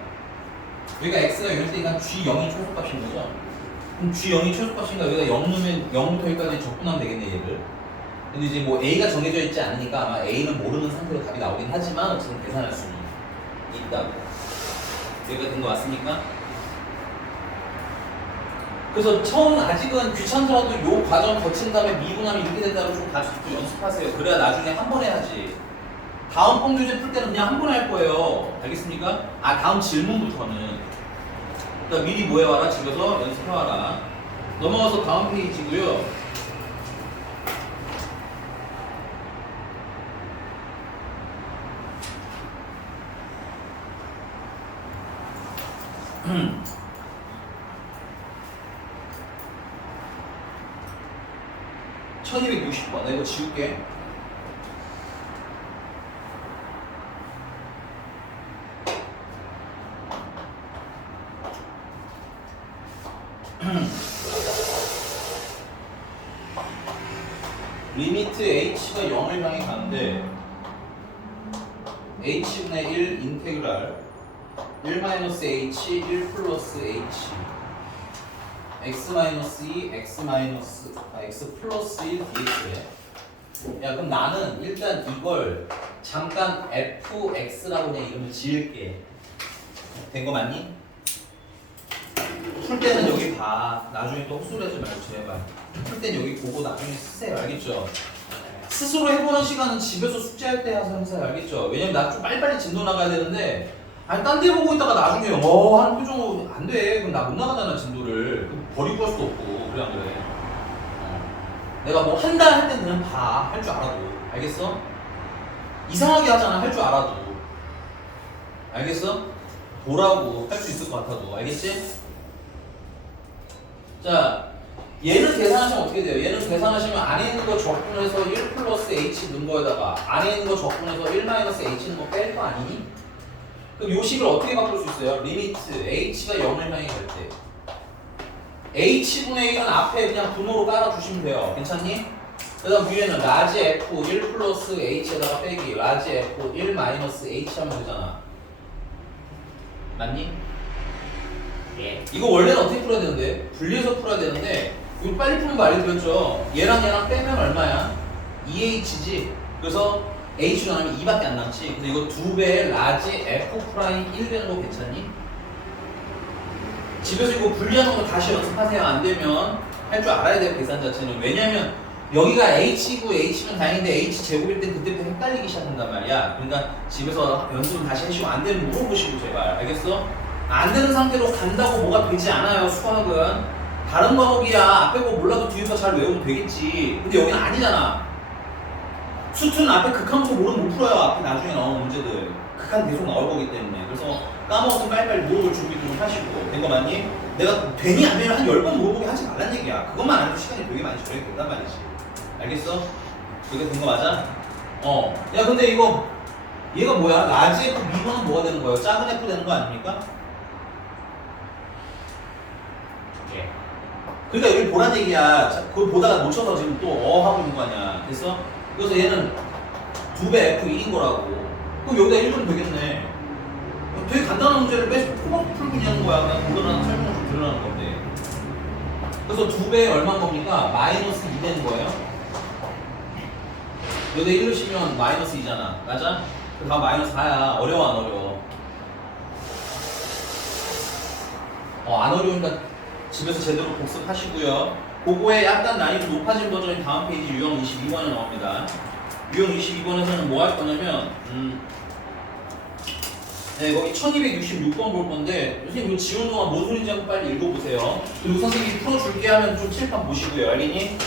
여기가 x가 0일 때니까 g0이 최소값인 거죠? 그럼 g0이 최소값인가 여기다 0 넣으면 0부터 여기까지 적분하면 되겠네 얘를. 근데 이제 뭐 a가 정해져 있지 않으니까 아마 a는 모르는 상태로 답이 나오긴 하지만 어쨌든 계산할 수는 있다고. 여기가 된 거 맞습니까? 그래서 처음 아직은 귀찮더라도 요 과정 거친 다음에 미분하면 이렇게 된다고 좀 같이 또 연습하세요. 그래야 나중에 한 번에 하지. 다음 뽕교재 풀 때는 그냥 한 번에 할 거예요. 알겠습니까? 다음 질문부터는. 그러니까 미리 뭐 해와라? 집에서 연습해와라. 넘어가서 다음 페이지고요. (1260번) 나 이거 지울게. 리미트 h가 0을 향해 가는데 h분의 1 인테그랄 1-h 1 플러스 h x-2 x 플러스 1 dx에 야 그럼 나는 일단 이걸 잠깐 fx라고 그냥 이름을 지을게. 된 거 맞니? 풀 때는 여기 봐. 나중에 또 헛소리하지 말고 제발. 풀 때는 여기 보고 나중에 쓰세요. 알겠죠? 스스로 해보는 시간은 집에서 숙제할 때 하세요. 알겠죠? 왜냐면 나 좀 빨리빨리 진도 나가야 되는데 아니 딴 데 보고 있다가 나중에 하는 표정으로 안 돼. 그럼 나 못 나가잖아 진도를. 그럼 버리고 할 수도 없고. 그래 안 그래? 내가 뭐 한다 할 때는 그냥 봐. 할 줄 알아도. 알겠어? 이상하게 하잖아. 할 줄 알아도. 알겠어? 보라고 할 수 있을 것 같아도. 알겠지? 자, 얘는 계산하시면 어떻게 돼요? 얘는 계산하시면 안에 있는 거 적분해서 1 플러스 h 넣은 거에다가 안에 있는 거 적분해서 1 마이너스 h 넣은 거 뺄 거 아니니? 그럼 요 식을 어떻게 바꿀 수 있어요? 리미트 h가 0을 향해 갈 때 h분의 1은 앞에 그냥 분모로 깔아주시면 돼요. 괜찮니? 그 다음 위에는 라지 f 1 플러스 h에다가 빼기 라지 f 1 마이너스 h 하면 되잖아. 맞니? 예. 이거 원래는 어떻게 풀어야 되는데? 분리해서 풀어야 되는데 이거 빨리 푸는 거 알려드렸죠? 얘랑 얘랑 빼면 얼마야? 2h지. 그래서 h로 나누면 2밖에 안 남지. 근데 이거 2배의 라지 f 프라임 1 되는 거 괜찮니? 집에서 이거 분리하는 거 다시 연습하세요. 안 되면 할 줄 알아야 돼요. 계산 자체는. 왜냐면 여기가 h고 h면 다행인데 h 제곱일 땐 그때부터 헷갈리기 시작한단 말이야. 그러니까 집에서 연습을 다시 해주시고 안 되면 물어보시고 제발. 알겠어? 안 되는 상태로 간다고 뭐가 되지 않아요. 수학은 다른 과목이야. 앞에 거 몰라도 뒤에 거 잘 외우면 되겠지. 근데 여기는 아니잖아. 수투는 앞에 극한 거 모르면 못 풀어요. 앞에 나중에 나오는 문제들 극한 계속 나올 거기 때문에. 그래서 까먹었으면 빨리빨리 물어볼 준비 좀 하시고. 된 거 맞니? 내가 되니 안 되면 한 10번 물어보게 하지 말란 얘기야. 그것만 안 해도 시간이 되게 많이 절약이 된단 말이지. 알겠어? 그게 된 거 맞아? 야 근데 이거 얘가 뭐야? 라지 F 미분은 뭐가 되는 거예요? 작은 F 되는 거 아닙니까? 예. 그러니까 여기 보란 얘기야. 그걸 보다가 놓쳐서 지금 또 하고 있는 거 아니야. 됐어? 그래서 얘는 2배 F1인 거라고. 그럼 여기다 1면 되겠네. 되게 간단한 문제를 빼서 토막 풀고 있는 거야. 그냥 보더라는 설명을 좀 들으라는 건데. 그래서 2배 얼마인 겁니까? 마이너스 2 되는 거예요. 여기다 1 넣으시면 마이너스 2잖아. 맞아? 그 다음 마이너스 4야. 어려워 안 어려워? 안 어려우니까 집에서 제대로 복습하시고요. 그거에 약간 난이도 높아진 버전이 다음 페이지 유형 22번에 나옵니다. 유형 22번에서는 뭐 할 거냐면 네, 거기 1266번 볼 건데 선생님 이거 지우는 동안 뭔 소리인지 한번 빨리 읽어보세요. 그리고 선생님이 풀어줄게 하면 좀 칠판 보시고요. 알겠니?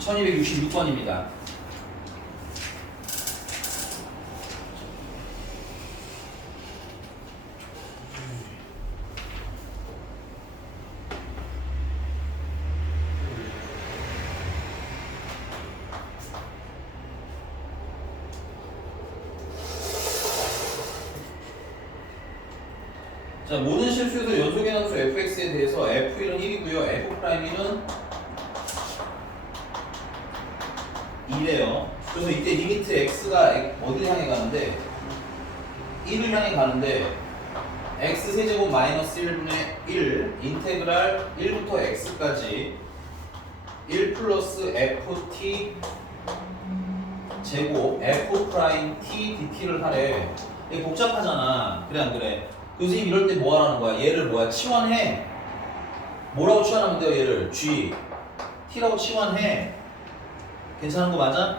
1266번입니다. 자, 모든 실수에서 연속의 함수 fx에 대해서 f1은 1이고요. f'1은 2래요. 그래서 이때 리미트 x가 어디를 향해 가는데 1을 향해 가는데 x 세제곱 마이너스 1분의 1 인테그랄 1부터 x까지 1 플러스 ft 제곱 f 프라임 t dt를 하래. 이게 복잡하잖아. 그래 안 그래? 교수님 이럴 때 뭐 하라는 거야? 얘를 뭐야? 치환해. 뭐라고 치환하면 돼요? 얘를 g t라고 치환해. 괜찮은 거 맞아?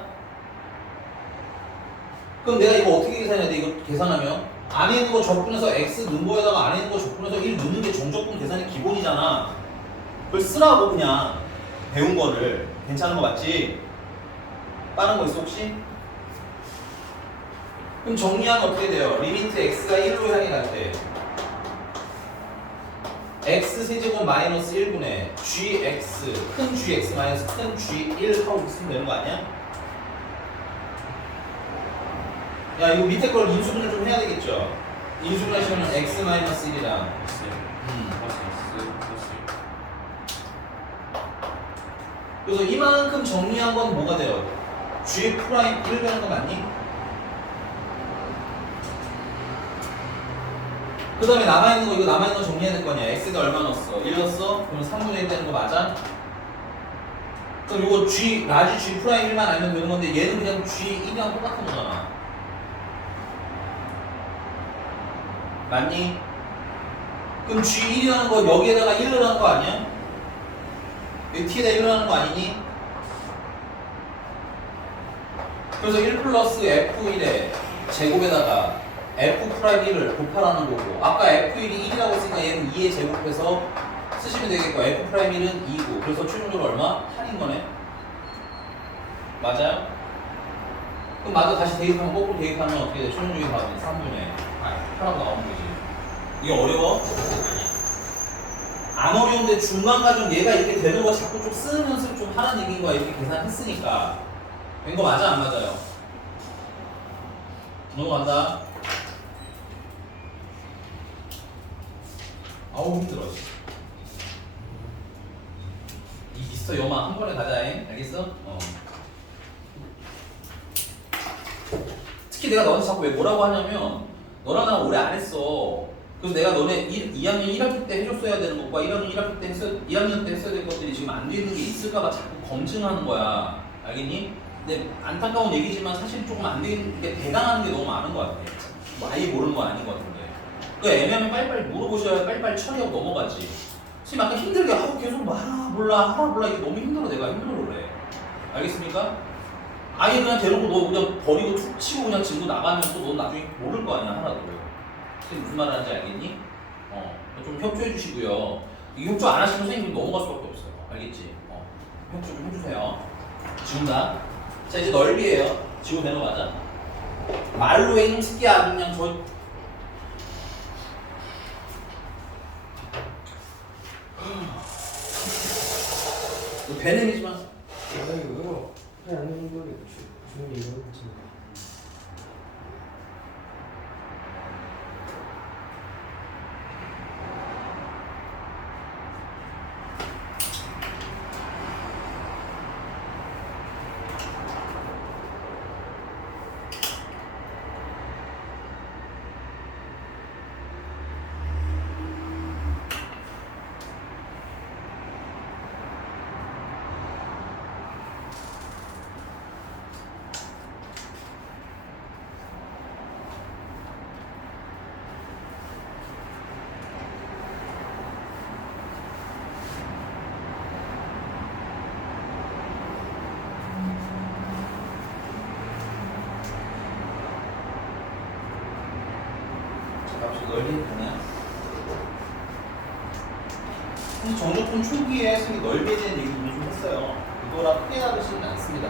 그럼 내가 이거 어떻게 계산해야 돼? 이거 계산하면 안에 있는 거 적분해서 x 넣은 거에다가 안에 있는 거 적분해서 1 넣는 게 정적분 계산의 기본이잖아. 그걸 쓰라고 그냥 배운 거를. 괜찮은 거 맞지? 빠른 거 있어 혹시? 그럼 정리하면 어떻게 돼요? 리미트 x가 1로 향해 갈 때 x 세제곱 마이너스 1분의 gx 큰 gx 마이너스 큰 g1 하고 있으면 되는 거 아니야? 야 이거 밑에 걸 인수분해 좀 해야 되겠죠? 인수분해하시면 x 마이너스 1이랑 그래서 이만큼 정리한 건 뭐가 돼요? g 프라임 1 되는 거 맞니? 그 다음에 남아있는 거 이거 남아있는 거 정리해야 될 거 아니야. x가 얼마 넣었어? 1 넣었어? 그럼 3분의 1 되는 거 맞아? 그럼 이거 g 라지 g 프라임 1만 알면 되는 건데 얘는 그냥 g 1이랑 똑같은 거잖아. 맞니? 그럼 g1이라는 거 여기에다가 1 넣으라는 거 아니야? 여기 t에다 1 넣으라는 거 아니니? 그래서 1 플러스 f1의 제곱에다가 f 프라임 1을 곱하라는 거고 아까 f1이 1이라고 했으니까 얘는 2에 제곱해서 쓰시면 되겠고 f 프라임 1은 2고 그래서 최종적으로 얼마? 8인 거네. 맞아요? 그럼 맞아 다시 대입하면 거꾸로 대입하면 어떻게 돼? 최종적인 답은 3분의 8라고 나오는 거지. 이게 어려워? 안 어려운데 중간 과정 얘가 이렇게 되는 거 자꾸 좀 쓰는 연습 좀 하라는 얘기인 거야. 이렇게 계산했으니까. 된 거 맞아 안 맞아요? 넘어간다. 아우 힘들어. 이 미스터 여마 한 번에 가자잉. 알겠어? 특히 내가 너한테 자꾸 왜 뭐라고 하냐면 너랑 나랑 오래 안 했어. 그래서 내가 너네 2학년 1학기 때 해줬어야 되는 것과 1학년 1학기 때 2학년 때 했어야 될 것들이 지금 안 되는 게 있을까봐 자꾸 검증하는 거야. 알겠니? 근데 안타까운 얘기지만 사실 조금 안 되는 게 대단한 게 너무 많은 것 같아. 뭐 아예 모르는 건 아닌 것 같은데. 그 애매하면 빨리빨리 물어보셔야 빨리빨리 처리하고 넘어가지. 지금 약간 힘들게 하고 계속 몰라 이게 너무 힘들어. 내가 힘들어 그래. 알겠습니까? 아예 그냥 대놓고 너 그냥 버리고 툭 치고 그냥 지고 나가면 또 너 나중에 모를 거 아니야 하나도. 선생님 무슨 말 하는지 알겠니? 좀 협조해 주시고요. 이 협조 안 하시면 선생님 넘어갈 수밖에 없어요. 알겠지? 협조 좀 해주세요. 지운다. 자 이제 넓이에요. 지우 되는 거 맞아? 말로 해 새끼 아주 그냥 저 배냄이지만 이거 그냥 안 되는 거예요. 주는 게 이거 같은 넓이 되나요? 정적분 초기에 선생님 넓이에 대한 얘기를 좀 했어요. 그거랑 크게 다르지는 않습니다.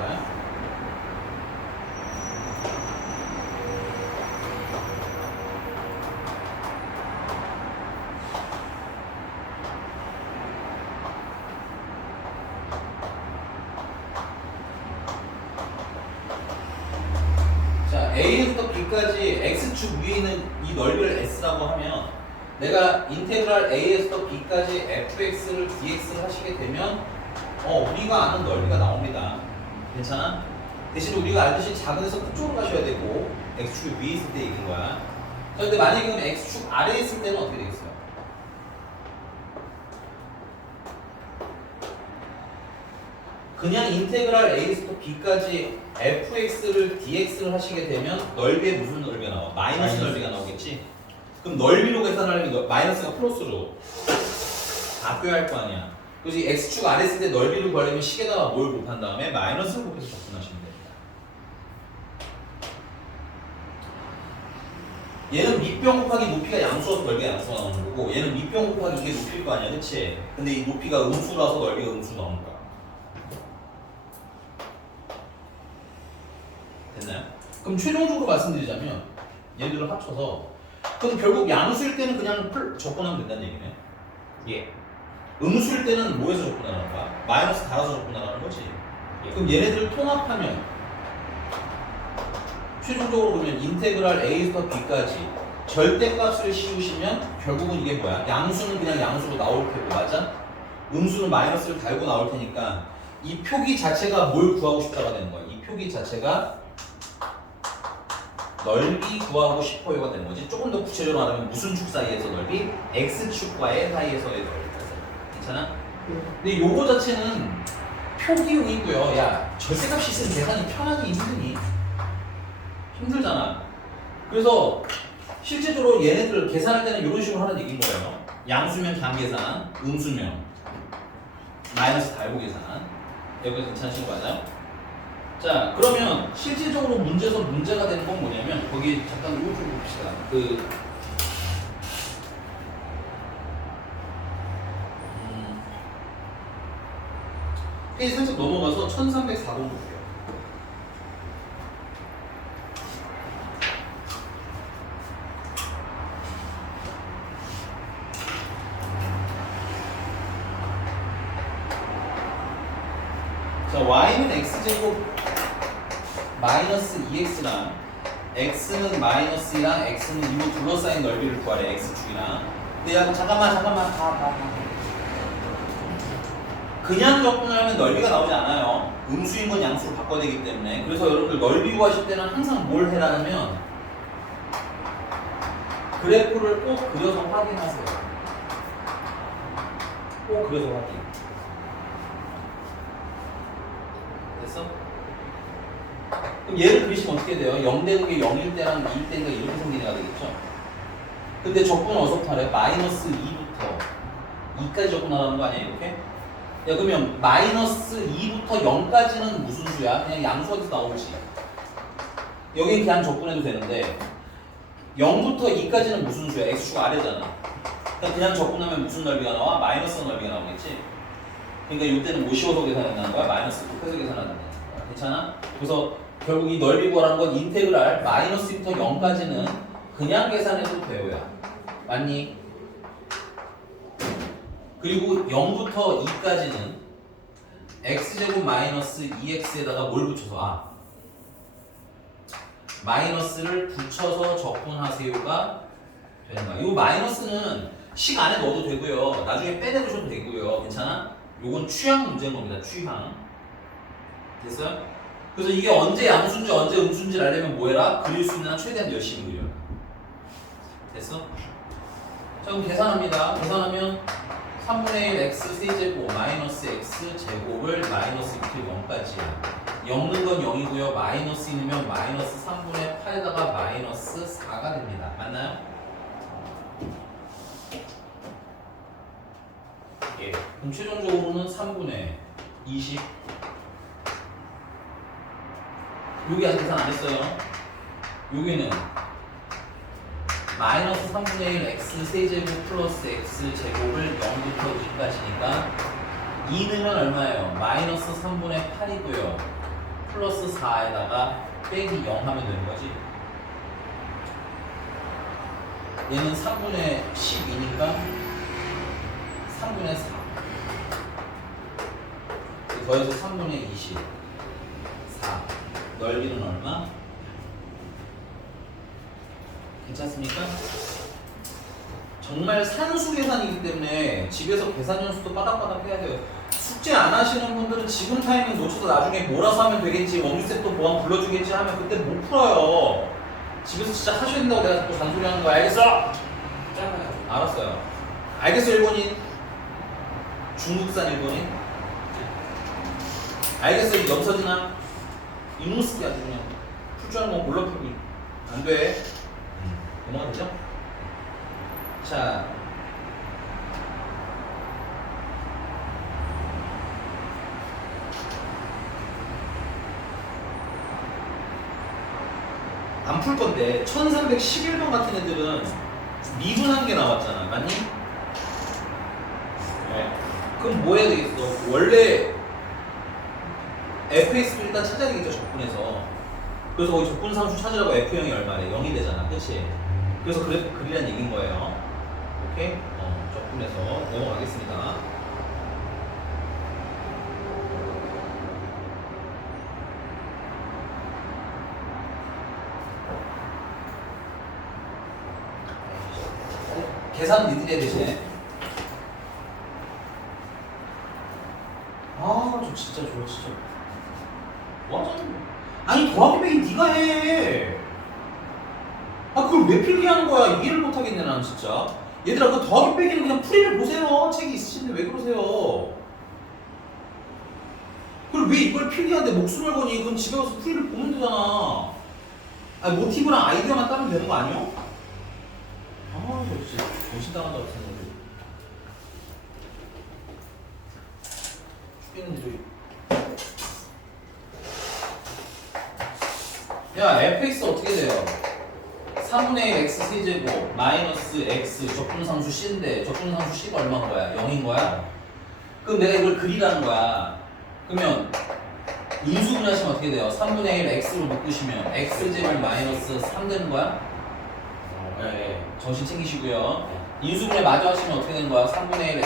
자, A에서부터 B까지 X축 위에 있는 이 넓이를 S라고 하면 내가 인테그랄 a에서 b까지 fx를 dx를 하시게 되면 우리가 아는 넓이가 나옵니다. 괜찮아? 대신 우리가 알듯이 작은 데서 끝쪽으로 가셔야 되고 x축이 위에 있을 때 얘기인 거야. 그런데 만약에 그럼 x축 아래에 있을 때는 어떻게 되겠어요? 그냥 인테그랄 a에서 b까지 fx를 dx를 하시게 되면 넓이에 무슨 넓이가 나와? 마이너스 넓이가 나오겠지? 그럼 넓이로 계산하려면 마이너스가 플러스로 바뀌어야 할 거 아니야. 그래서 이 x축 아래 있을 때 넓이를 구하려면 식에다가 뭘 곱한 다음에 마이너스를 곱해서 접근하시면 됩니다. 얘는 밑변 곱하기 높이가 양수라서 넓이가 양수가 나오는 거고 얘는 밑변 곱하기 이게 높이일 거 아니야, 그치? 근데 이 높이가 음수라서 넓이가 음수 나오는 거야. 됐나요? 그럼 최종적으로 말씀드리자면 얘들을 합쳐서 그럼 결국 양수일 때는 그냥 접근하면 된다는 얘기네. 예. 음수일 때는 뭐에서 접근하는 거야? 마이너스 달아서 접근하는 거지. 예. 그럼 얘네들을 통합하면 최종적으로 보면 인테그랄 a에서 b까지 절대값을 씌우시면 결국은 이게 뭐야? 양수는 그냥 양수로 나올 테고, 맞아? 음수는 마이너스를 달고 나올 테니까 이 표기 자체가 뭘 구하고 싶다가 되는 거야. 이 표기 자체가 넓이 구하고 싶어요가 되는 거지. 조금 더 구체적으로 말하면 무슨 축 사이에서 넓이? x축과의 사이에서의 넓이. 괜찮아? 근데 요거 자체는 표기용이고요. 야, 절대값이 있으면 계산이 편하기 힘드니? 힘들잖아. 그래서 실제적으로 얘네들 계산할 때는 이런 식으로 하는 얘기인 거예요. 양수면 그냥 계산, 음수면 마이너스 달고 계산. 여기서 괜찮으신 거 맞아요? 자, 그러면 실질적으로 문제에서 문제가 되는 건 뭐냐면 거기 잠깐 이거 좀 봅시다. 페이지 살짝 넘어가서 1304번 볼게요. 자, y는 x제곱 마이너스 2x랑 x는 마이너스랑 x는 이거 둘러싸인 넓이를 구하래. x축이랑. 근데 야, 잠깐만 봐. 그냥 접근을 하면 넓이가 나오지 않아요. 음수인 건 양수로 바꿔야 되기 때문에. 그래서 여러분들 넓이 구하실 때는 항상 뭘 해라면 그래프를 꼭 그려서 확인하세요. 꼭 그려서 확인. 됐어? 그럼 얘를 그리시면 어떻게 돼요? 0 되는 게 0일 때랑 2일 때가 이렇게 생긴 애가 되겠죠? 근데 접근은 어디서부터 하래? 마이너스 2부터 2까지 접근하라는 거 아니야, 이렇게? 야, 그러면 마이너스 2부터 0까지는 무슨 수야? 그냥 양수에서 나오지. 여긴 그냥 접근해도 되는데 0부터 2까지는 무슨 수야? x축 아래잖아. 그러니까 그냥 접근하면 무슨 넓이가 나와? 마이너스 넓이가 나오겠지? 그러니까 이때는 뭐 씌워서 계산한다는 거야? 마이너스 곱해서 계산한다는 거야. 괜찮아? 그래서 결국 이 넓이 구하라는 건 인테그랄 마이너스부터 0까지는 그냥 계산해도 돼요야. 맞니? 그리고 0부터 2까지는 x제곱 마이너스 2x에다가 뭘 붙여서 마이너스를 붙여서 적분하세요가 되는 거야. 이 마이너스는 식 안에 넣어도 되고요. 나중에 빼내주셔도 되고요. 괜찮아? 요건 취향 문제인 겁니다. 취향. 됐어요? 그래서 이게 언제 양수인지 언제 음수인지를 알려면 뭐 해라? 그릴 수 있는 한 최대한 열심히 그려. 됐어? 자, 그럼 계산합니다. 계산하면 3분의 1 x 세제곱 마이너스 x 제곱을 마이너스 2부터 0까지야. 0는 건 0이고요. 마이너스 1이면 마이너스 3분의 8에다가 마이너스 4가 됩니다. 맞나요? 예. 그럼 최종적으로는 3분의 20. 여기 아직 계산 안 했어요. 여기는 마이너스 3분의 1 x 세제곱 플러스 x 제곱을 0부터 2까지니까 2 넣으면 얼마예요? 마이너스 3분의 8이고요. 플러스 4에다가 빼기 0 하면 되는 거지. 얘는 3분의 12니까 3분의 4. 더해서 3분의 20. 4. 넓이는 얼마? 괜찮습니까? 정말 산수 계산이기 때문에 집에서 계산 연수도 빠닥빠닥 해야 돼요. 숙제 안 하시는 분들은 지금 타이밍 놓쳐서 나중에 몰아서 하면 되겠지, 원주쌤 또 보안 불러주겠지 하면 그때 못 풀어요. 집에서 진짜 하셔야 된다고 내가 자꾸 잔소리 하는 거야. 알겠어? 짧아요. 알았어요. 알겠어, 일본인? 중국산 일본인? 알겠어, 이 염서진아? 이놈스키 아주 그냥 풀 줄 알면 몰라 풀고 안 돼. 넘어가 되죠? 자, 안 풀 건데 1311번 같은 애들은 미분한 게 나왔잖아, 맞니? 네. 그럼 뭐 해야 되겠어? 원래 fx도 일단 찾아야 되겠죠, 적분해서. 그래서 거기 적분 상수 찾으라고 f0이 얼마래? 0이 되잖아, 그치? 그래서 그래프 그리란 얘기인 거예요. 오케이? 적분해서 넘어가겠습니다. 계산 니들이 해야 되시네. 아, 저 진짜 좋아, 진짜. 뭐 하자는 거야? 아니, 더하기 빼기 네가 해. 아, 그걸 왜 필기하는 거야? 이해를 못 하겠네, 나는 진짜. 얘들아, 그 더하기 빼기는 그냥 풀이를 보세요. 책이 있으신데 왜 그러세요? 그걸 왜 이걸 필기하는데 목숨을 거니? 그럼 집에 가서 풀이를 보면 되잖아. 아니, 모티브랑 아이디어만 따면 되는 거 아니야? 아, 저 진짜 정신당한다고 생각해. 죽겠는데, 저기. 야, fx 어떻게 돼요? 3분의 1 x 세제곱 마이너스 x 적분상수 c인데 적분상수 c가 얼마인 거야? 0인 거야? 그럼 내가 이걸 그리라는 거야. 그러면 인수분해하시면 어떻게 돼요? 3분의 1 x로 묶으시면 x제곱 마이너스 3 되는 거야? 네. 정신 챙기시고요. 인수분해 마저 하시면 어떻게 되는 거야? 3분의 1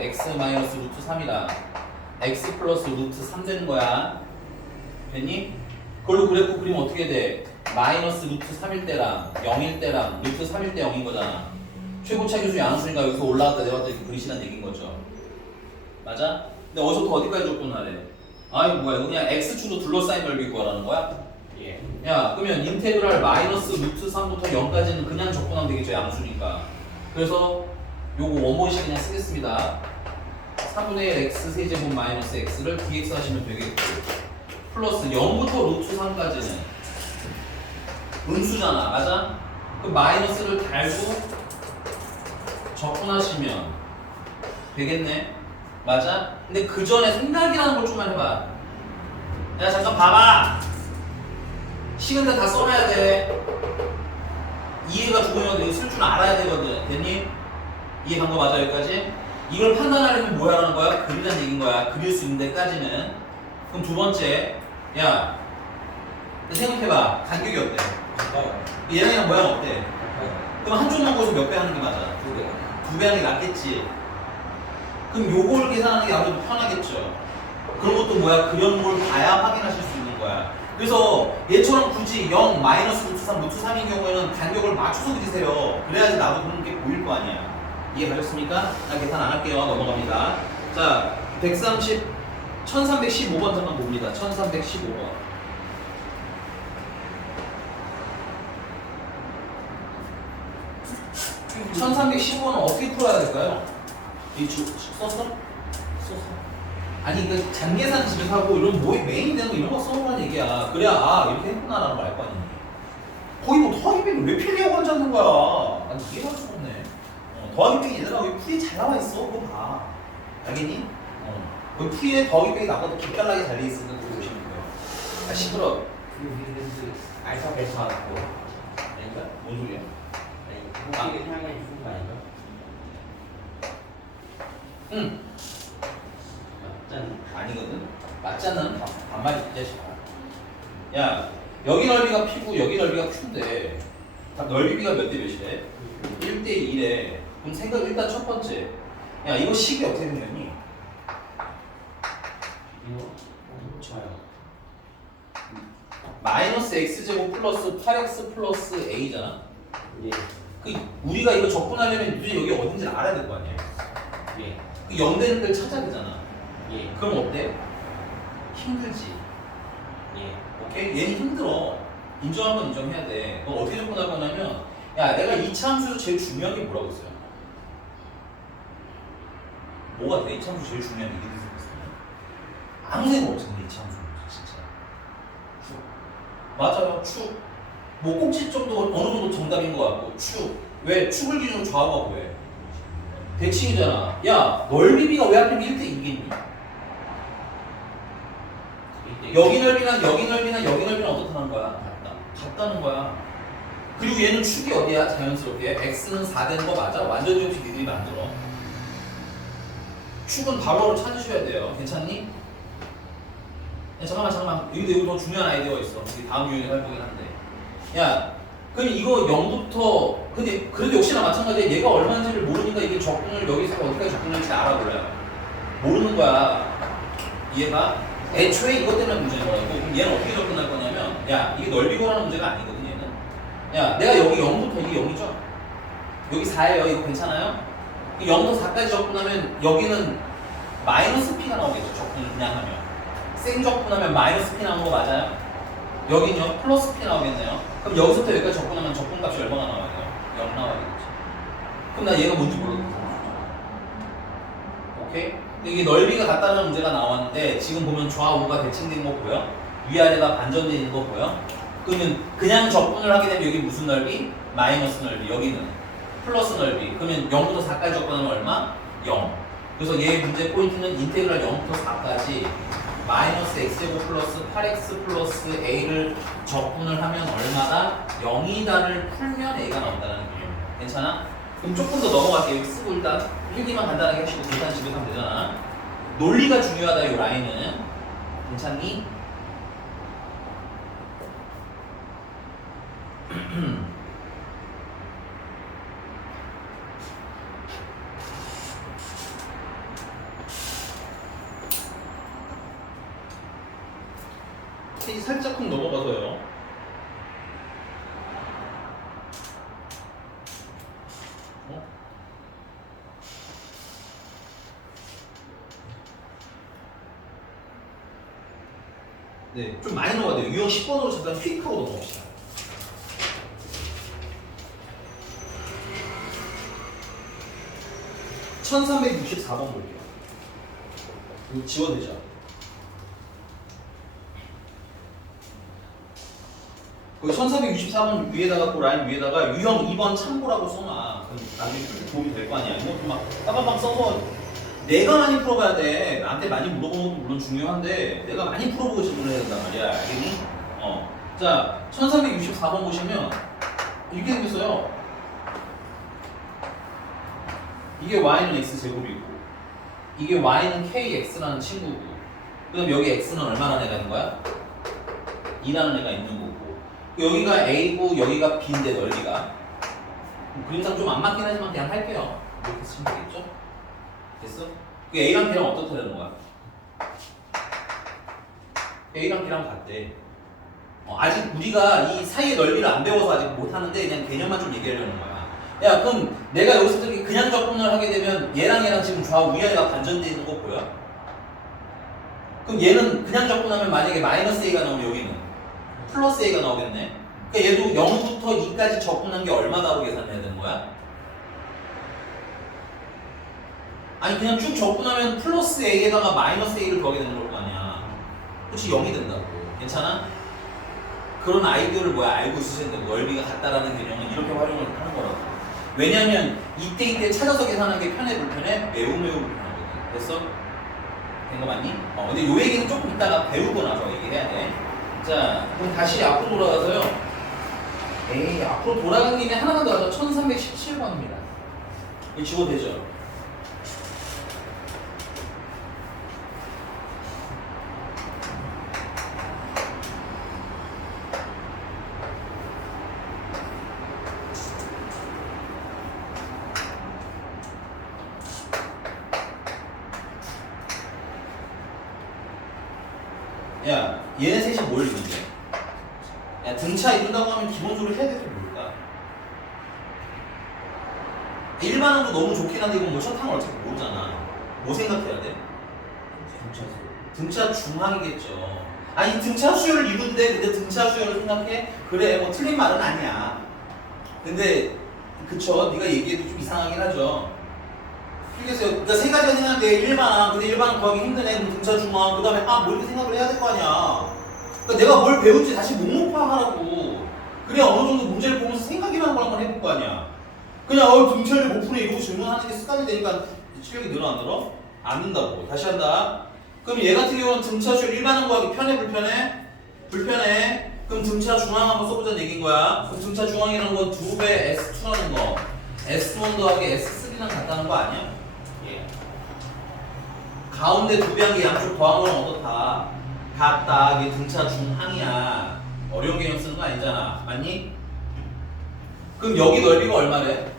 x 마이너스 루트 3이랑 x 플러스 루트 3 되는 거야. 됐니? 그걸로 그래프 그리면 어떻게 돼? 마이너스 루트 3일 때랑 0일 때랑 루트 3일 때 0인 거잖아. 최고차 기수 양수니까 여기서 올라갔다 내려갔다 이렇게 그리시라는 얘기인 거죠. 맞아? 근데 어디서부터 어디까지 적분하래? 아이 뭐야, 그냥 x축으로 둘러싸인 넓이 구하라는 거야? 예. 야, 그러면 인테그랄 마이너스 루트 3부터 0까지는 그냥 적분하면 되겠죠, 양수니까. 그래서 요거 원본식 그냥 쓰겠습니다. 3분의 1 x 세제곱 마이너스 x를 dx 하시면 되겠고, 플러스 0부터 루트 3까지는 음수잖아, 맞아? 그 마이너스를 달고 적분하시면 되겠네, 맞아? 근데 그 전에 생각이라는 걸 좀만 해봐. 야, 잠깐 봐봐. 시간대 다 써놔야 돼. 이해가 중요하거든. 이거 쓸 줄 알아야 되거든. 됐니? 이해간 거 맞아, 여기까지? 이걸 판단하려면 뭐 하라는 거야? 그리란 얘기인 거야. 그릴 수 있는 데까지는. 그럼 두 번째, 야, 생각해봐. 간격이 어때? 가까워요. 얘랑이랑 모양 어때? 가까워요. 그럼 한쪽 넘고서 몇 배 하는 게 맞아? 2배. 2배 하는 게 낫겠지? 그럼 요걸 계산하는 게 아무래도 편하겠죠? 그런 것도 뭐야? 그런 걸 봐야 확인하실 수 있는 거야. 그래서 얘처럼 굳이 0, 마이너스 루트 3, 루트 3인 경우에는 간격을 맞춰서 그리세요. 그래야지 나도 그런 게 보일 거 아니야. 이해가셨습니까? 나 계산 안 할게요. 넘어갑니다. 자, 1315번 잠깐 봅니다. 1315번. 1315는 어떻게 풀어야 될까요? 이 썼어? 썼어. 아니 그 장계산 집에서 하고 이런 뭐 메인이 되는 거 이런 거 써놓으라는 얘기야. 그래야 아 이렇게 했구나라는 걸 알 거 아니야. 거의 뭐 더하기 빼기 왜 필기하고 앉아있는 거야. 아니 이해가 할 수가 없네. 더하기 빼기 얘들아 여기 풀이 잘 나와 있어. 그거 봐. 알겠니? 거기 풀이에 더하기 빼기 나보다 기깔나게 잘 돼 있으니까 그거 보시면 돼요. 아 시끄러. 그 알파벳 나왔고. 아닌가? 뭔 소리야? 아니, 혹시 상황이 있는 거 아닌가? 응. 맞잖아. 아니거든. 맞잖아는 반말이 이 자식아. 야 여기 넓이가 P고 여기 넓이가 Q인데 넓이비가 몇 대 몇이래? 1대 1에 그럼 생각 일단 첫 번째 야 이거 식이 어떻게 생겼니? 이거 좋아요. 마이너스 x제곱 플러스 8x 플러스 a잖아. 예. 그 우리가 이거 접근하려면 유제 여기 어딘지 알아야 될 거 아니에요. 예. 그 0되는 데를 찾아야 되잖아. 예. 그럼 어때? 힘들지. 예. 오케이? 얘는 힘들어. 인정한 건 인정해야 돼. 너 어떻게 접근할 거냐면, 야, 내가 이차 함수에서 제일 중요한 게 뭐라고 했어요? 뭐가 돼? 이차 함수 제일 중요한 게 이게 있어요. 아무 생각 없어, 근데 이차 함수 진짜. 축. 맞아요, 축. 뭐 꼭지점도 어느 정도 정답인 것 같고, 축. 왜? 축을 기준으로 좌우가 뭐해? 대칭이잖아. 야, 넓이비가 왜 하필 1대 2겠니? 여기 넓이랑 여기 넓이랑 여기 넓이랑 어떻다는 거야? 같다는 거야. 그리고 얘는 축이 어디야? 자연스럽게 x는 4 되는 거 맞아? 완전히 없이 니들이 만들어. 축은 바로바로 찾으셔야 돼요. 괜찮니? 야, 잠깐만. 여기 더 중요한 아이디어가 있어. 우리 다음 유형에 살펴보긴 한데. 야, 그럼 이거 0부터 근데 그래도 역시나 마찬가지야. 얘가 얼마인지를 모르니까 이게 적분을 여기서 어디까지 적분할지 알아볼래요. 모르는 거야. 이해가? 애초에 이것 때문에 문제인 거라고. 그럼 얘는 어떻게 접근할 거냐면, 야, 이게 넓이고라는 문제가 아니거든, 얘는. 야, 내가 여기 0부터 이게 0이죠? 여기 4예요. 이거 괜찮아요? 0부터 4까지 접근하면 여기는 마이너스 P가 나오겠죠, 접근을 그냥 하면. 생 접근하면 마이너스 P 나오는 거 맞아요? 여기는요, 플러스 P 나오겠네요. 그럼 여기서부터 여기까지 접근하면 접근값이 얼마나 나와야 돼요? 0 나와야겠죠. 그럼 나 얘가 뭔지 모르겠어. 오케이? 이게 넓이가 같다는 문제가 나왔는데 지금 보면 좌우가 대칭된 거 보여? 위아래가 반전되어 있는 거 보여? 그러면 그냥 접근을 하게 되면 여기 무슨 넓이? 마이너스 넓이. 여기는 플러스 넓이. 그러면 0부터 4까지 접근하면 얼마? 0. 그래서 얘 문제 포인트는 인테그랄 0부터 4까지 마이너스 x제곱 플러스 8x 플러스 a를 적분을 하면 얼마다? 0이다를 풀면 a가 나온다는 개념입니다. 괜찮아? 그럼 조금 더 넘어갈게요. 여기 쓰고 일단 필기만 간단하게 하시고 계산 집에 가면 되잖아. 논리가 중요하다, 이 라인은. 괜찮니? 페이지 살짝 쿵 넘어가서요. 네, 좀 많이 넘어가야 돼요. 유형 10번으로 잠깐 퀵하고 넘어갑시다. (1364번) 볼게요. 이거 지워내자. 거기 1364번 위에다가 그 라인 위에다가 유형 2번 참고라고 써놔. 그럼 나중에 풀 때 도움이 될 거 아니야. 이것도 막 빠밤빵 써서 내가 많이 풀어봐야 돼. 나한테 많이 물어보는 것도 물론 중요한데 내가 많이 풀어보고 질문을 해야 된단 말이야. 알겠니? 자, 1364번 보시면 이렇게 생겼어요. 이게 y는 x제곱이고 이게 y는 kx라는 친구고 그다음 여기 x는 얼마나 애가 있는 거야? 2라는 애가 있는 거고 여기가 a고 여기가 b인데 넓이가 그림상 좀 안 맞긴 하지만 그냥 할게요. 이렇게 쓰면 되겠죠? 됐어? 그 a랑 b랑 어떻게 되는 거야? a랑 b랑 같대. 아직 우리가 이 사이의 넓이를 안 배워서 아직 못하는데 그냥 개념만 좀 얘기하려는 거야. 야, 그럼 내가 여기서 이렇게 그냥 접근을 하게 되면 얘랑 지금 좌우 위아래가 반전되어 있는 거 보여? 그럼 얘는 그냥 접근하면 만약에 마이너스 a가 나오면 여기는 플러스 a가 나오겠네. 그러니까 얘도 0부터 2까지 접근한 게 얼마다로 계산해야 되는 거야? 아니 그냥 쭉 접근하면 플러스 a에다가 마이너스 a를 더하게 되는 걸 거 아니야. 그렇지 0이 된다고. 괜찮아? 그런 아이디어를 알고 있으셔야 된다고. 넓이가 같다라는 개념은 이렇게 활용을 하는 거라고. 왜냐면 이때 찾아서 계산하는 게 편해 불편해? 매우 불편하거든. 됐어? 된 거 맞니? 근데 요 얘기는 조금 이따가 배우고 나서 얘기해야 돼. 자, 그럼 다시 앞으로 돌아가서요. 에이, 앞으로 돌아가는 김에 하나만 더 하죠. 1317번입니다. 이거 지워도 되죠? 야, 얘네 셋이 뭘 이룬대? 야, 등차 이룬다고 하면 기본적으로 해야 될 게 뭘까? 일반항도 너무 좋긴 한데 이건 뭐 셔탕을 어차피 모르잖아. 뭐 생각해야 돼? 등차 중항이겠죠. 아니 등차 수열을 이루는데 근데 등차 수열을 생각해? 그래 뭐 틀린 말은 아니야. 근데 그쵸 네가 얘기해도 좀 이상하긴 하죠. 그래서 그러니까 세 가지가 생각하는데 일반항 근데 일반항 구하기 힘드네. 그럼 등차 중항 그 다음에 뭐 이렇게 생각을 해야 될 거 아니야. 그러니까 내가 뭘 배운지 다시 목록화하라고. 그래야 어느 정도 문제를 보면서 생각이라는 걸 한번 해볼 거 아니야. 그냥 등차를 못 푸네 이러고 질문하는 게 습관이 되니까 실력이 늘어 안 늘어? 안 는다고. 다시 한다. 그럼 얘 같은 경우는 등차 수열 일반항 구하기 편해 불편해? 불편해. 그럼 등차 중항 한번 써보자는 얘기인 거야. 그럼 등차 중항이라는 건 2배 S2라는 거. S1 더하기 S3랑 같다는 거 아니야? 예. 가운데 2배 한 게 양쪽 더한 거랑 어떻다? 같다. 이게 등차 중항이야. 어려운 개념 쓰는 거 아니잖아. 맞니? 그럼 여기 넓이가 얼마래?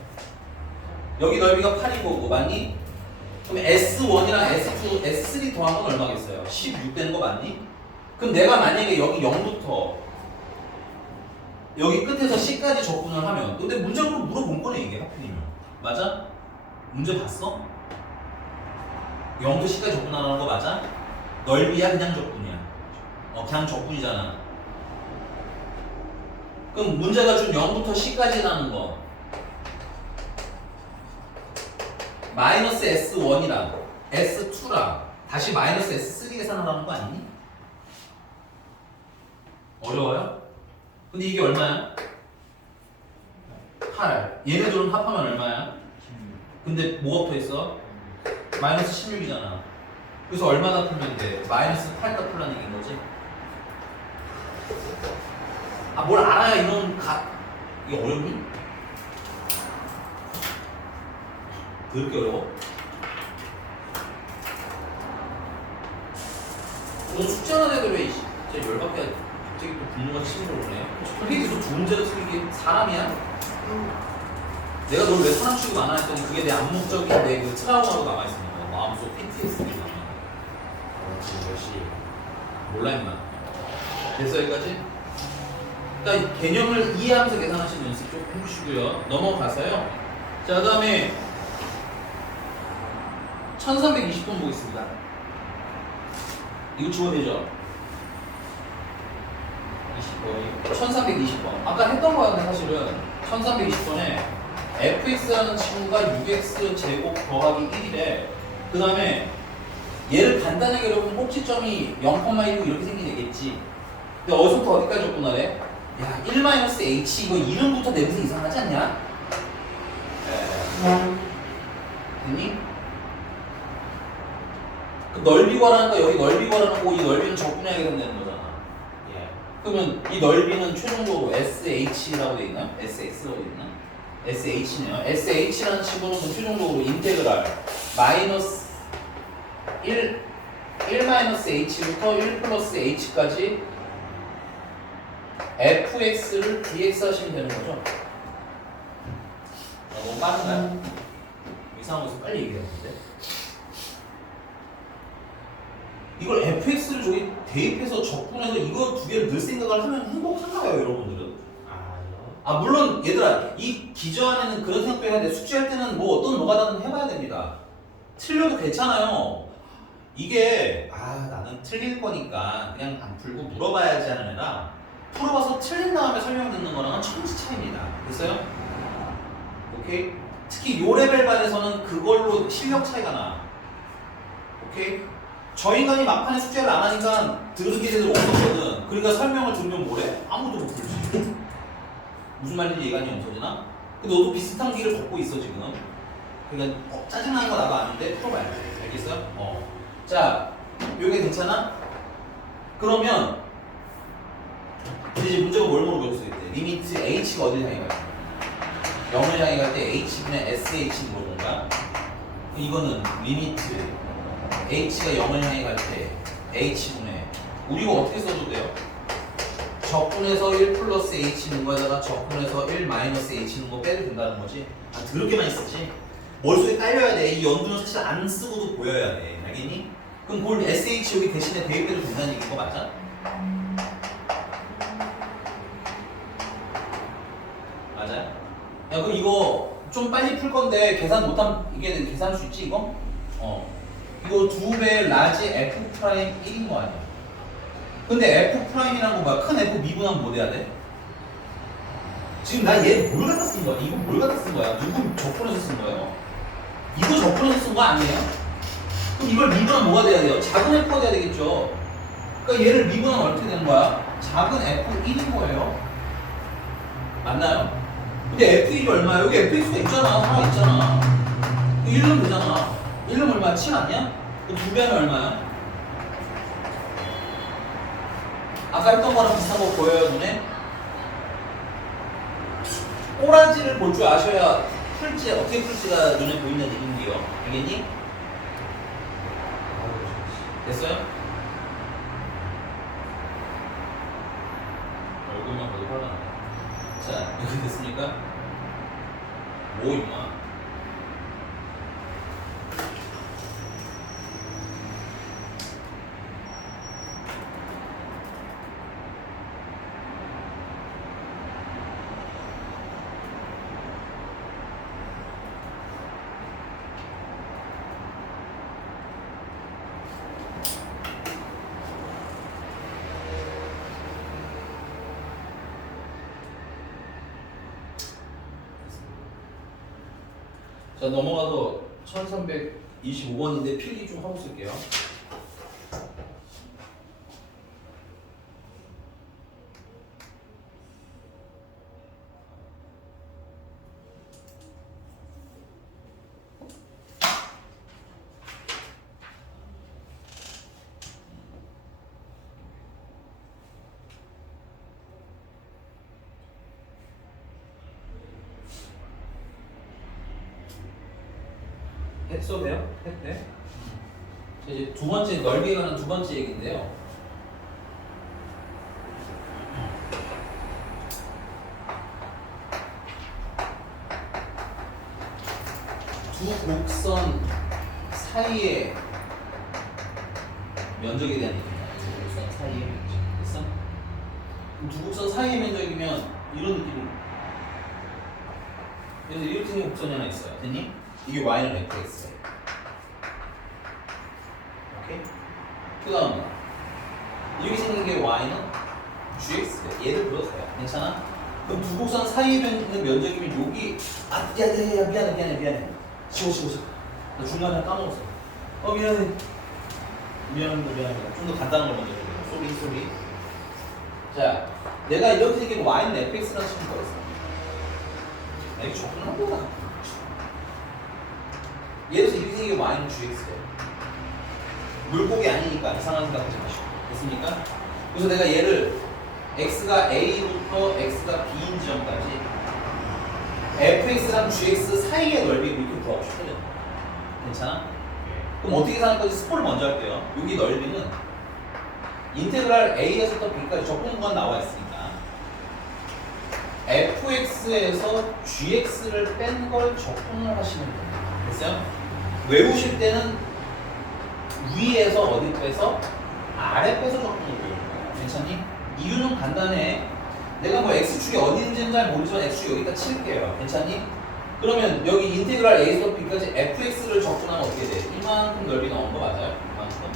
여기 넓이가 8인 거고. 맞니? 그럼 S1이랑 S2, S3 더한 건 얼마겠어요? 16 되는 거 맞니? 그럼 내가 만약에 여기 0부터 여기 끝에서 C까지 적분을 하면 근데 문제로 물어본 거네 이게 하필이면 맞아? 문제 봤어? 0부터 C까지 적분하는 거 맞아? 넓이야 그냥 적분이야? 그냥 적분이잖아. 그럼 문제가 준 0부터 C까지 나는 거 마이너스 S1이랑 S2랑 다시 마이너스 S3 계산하라는 거 아니니? 어려워요? 근데 이게 얼마야? 8. 얘네들은 합하면 얼마야? 근데 뭐가 붙어있어? 마이너스 16이잖아. 그래서 얼마나 풀면 돼? 마이너스 8다 풀라는 얘기인 거지? 뭘 알아야 이런 이게 어렵니? 그렇게 어려워? 오늘 숙제하는 애들 왜 진짜 열받게 갑자기 또 분노가 치밀어 오네. 솔직히 두 문제도 틀리게 사람이야? 내가 널 왜 사람 취급 안 하랬더니 그게 내 암묵적인 내 그 트라우마로 남아있습니다. 마음속 PTSD가 역시 몰라 임마. 됐어 여기까지? 일단 개념을 이해하면서 계산하시는 연습 좀 해주시고요. 넘어가서요. 자 그 다음에 1320번 보겠습니다. 이거 지워내죠? 1320번. 아까 했던 거였는데 사실은 1320번에 fx라는 친구가 6x 제곱 더하기 1이래. 그 다음에 얘를 간단하게 여러분 꼭지점이 0,1이고 이렇게 생긴 얘겠지. 근데 어디서부터 어디까지 접근하래? 야 1-h 이거 이름부터 냄새 이상하지 않냐? 됐니? 그 넓이 구하라는 거 여기 넓이 구하라는 거고 이 넓이는 적분해야 된다는 거잖아. 예. 그러면 이 넓이는 최종적으로 SH라고 돼 있나요? SX라고 돼 있나? SH네요. SH라는 친구는 최종적으로 인테그랄 마이너스 1-h부터 1+h까지 fx를 dx 하시면 되는 거죠. 너무 빠른가요? 이상한 것을 빨리 얘기해야 되는데. 이걸 fx를 저기 대입해서 적분해서 이거 두 개를 넣을 생각을 하면 행복한가요, 여러분들은? 물론 얘들아 이 기저 안에는 그런 생각도 해야 돼. 숙제할 때는 뭐 어떤 노가다는 해봐야 됩니다. 틀려도 괜찮아요. 이게 나는 틀릴 거니까 그냥 안 풀고 물어봐야지 하는 애라 풀어봐서 틀린 다음에 설명 듣는 거랑은 천지 차이입니다. 됐어요? 오케이? 특히 요 레벨 반에서는 그걸로 실력 차이가 나. 오케이? 저 인간이 막판에 숙제를 안 하니까 들은 게 제대로 없었거든. 그러니까 설명을 들으면 뭐래? 아무도 못 들지. 무슨 말인지 이해가 없어지나? 근데 너도 비슷한 길을 걷고 있어 지금. 그러니까 짜증나는 거 나도 아는데 풀어봐야 돼. 알겠어요? 자, 요게 괜찮아? 그러면 이제 문제가 뭘 물어볼 수 있대? 리미트 h가 어디를 향해 갈까? 0을 향해 갈 때 h분의 sh 물어본 거야. 이거는 리미트 h가 0을 향해 갈 때 h분의 우리가 어떻게 써도 돼요? 적분해서 1 플러스 h 있는 거에다가 적분해서 1 마이너스 h 있는 거 빼도 된다는 거지. 더럽게 많이 쓰지. 머릿속에 깔려야 돼. 이 연두는 사실 안 쓰고도 보여야 돼. 알겠니? 그럼 그걸 sh 여기 대신에 대입해도 된다는 얘기인 거 맞아? 맞아요? 야 그럼 이거 좀 빨리 풀 건데 계산 못하면 이게 계산할 수 있지 이거? 이거 2배 라지 F 프라임 1인 거 아니야? 근데 F 프라임이란 건 뭐야? 큰 F 미분하면 뭐 돼야 돼? 지금 나 얘 뭘 갖다 쓴 거야? 이거 뭘 갖다 쓴 거야? 누구 적분해서 쓴 거예요? 이거 적분해서 쓴 거 아니에요? 그럼 이걸 미분하면 뭐가 돼야 돼요? 작은 F가 돼야 되겠죠? 그러니까 얘를 미분하면 어떻게 되는 거야? 작은 F1인 거예요. 맞나요? 근데 F1이 얼마야? 여기 Fx가 있잖아. 하나 있잖아. 1은 되잖아. 1은 얼마야? 7 아니야? 그 2배는 얼마야? 아까 했던 거랑 비슷한 거 보여요, 눈에? 꼬라지를 볼 줄 아셔야 풀지, 어떻게 풀지가 눈에 보이는 얘기인데요. 알겠니? 됐어요? 얼굴만 봐도 화가 나네. 자, 여기 됐습니까? 뭐 임마? 자, 넘어가서 1325번인데 필기 좀 하고 쓸게요. 써도 돼요? 해도 돼? 이제 두 번째, 넓이에 관한 두 번째 얘기인데요. 두 곡선 사이의 면적에 대한 얘기입니다. 두 곡선 사이의 면적. 됐어? 그럼 두 곡선 사이의 면적이면 이런 느낌이. 그래서 이렇게 생긴 곡선이 하나 있어요. 됐니? 이게 y는 fx예요. 오케이? 그 다음에 이렇게 생긴 게 y는 gx예요. 얘를 불러서요. 괜찮아? 그럼 두 곡선 사이에 있는 면적이면 여기 야 미안해 쉬워 나 중간에 까먹었어. 미안합니다. 좀 더 간단한 걸 먼저 해볼게요. 쏘리. 자, 내가 이렇게 생긴 y는 fx라는 식으로 거였어. 이게 적분한 거다. 예를 들어서 이렇게 생긴 y는 gx예요. 물고기 아니니까 이상한 생각하지 마시고. 됐습니까? 그래서 내가 얘를 x가 a부터 x가 b인 지점까지 fx랑 gx 사이의 넓이를 이렇게 구하고 싶거든요. 괜찮아? 그럼 어떻게 계산할 건지 스포를 먼저 할게요. 여기 넓이는 인테그랄 a에서부터 b까지 적분 구간 나와 있으니까 fx에서 gx를 뺀 걸 적분을 하시면 됩니다. 됐어요? 외우실 때는 위에서 어디 빼서 아래 빼서 적분을 외우는 거예요. 괜찮니? 이유는 간단해. 내가 뭐 x축이 어디 있는지는 잘 모르지만 x축 여기다 칠게요. 괜찮니? 그러면 여기 인테그랄 a에서 b까지 fx를 적분하면 어떻게 돼? 이만큼 넓이 나온 거 맞아요? 이만큼.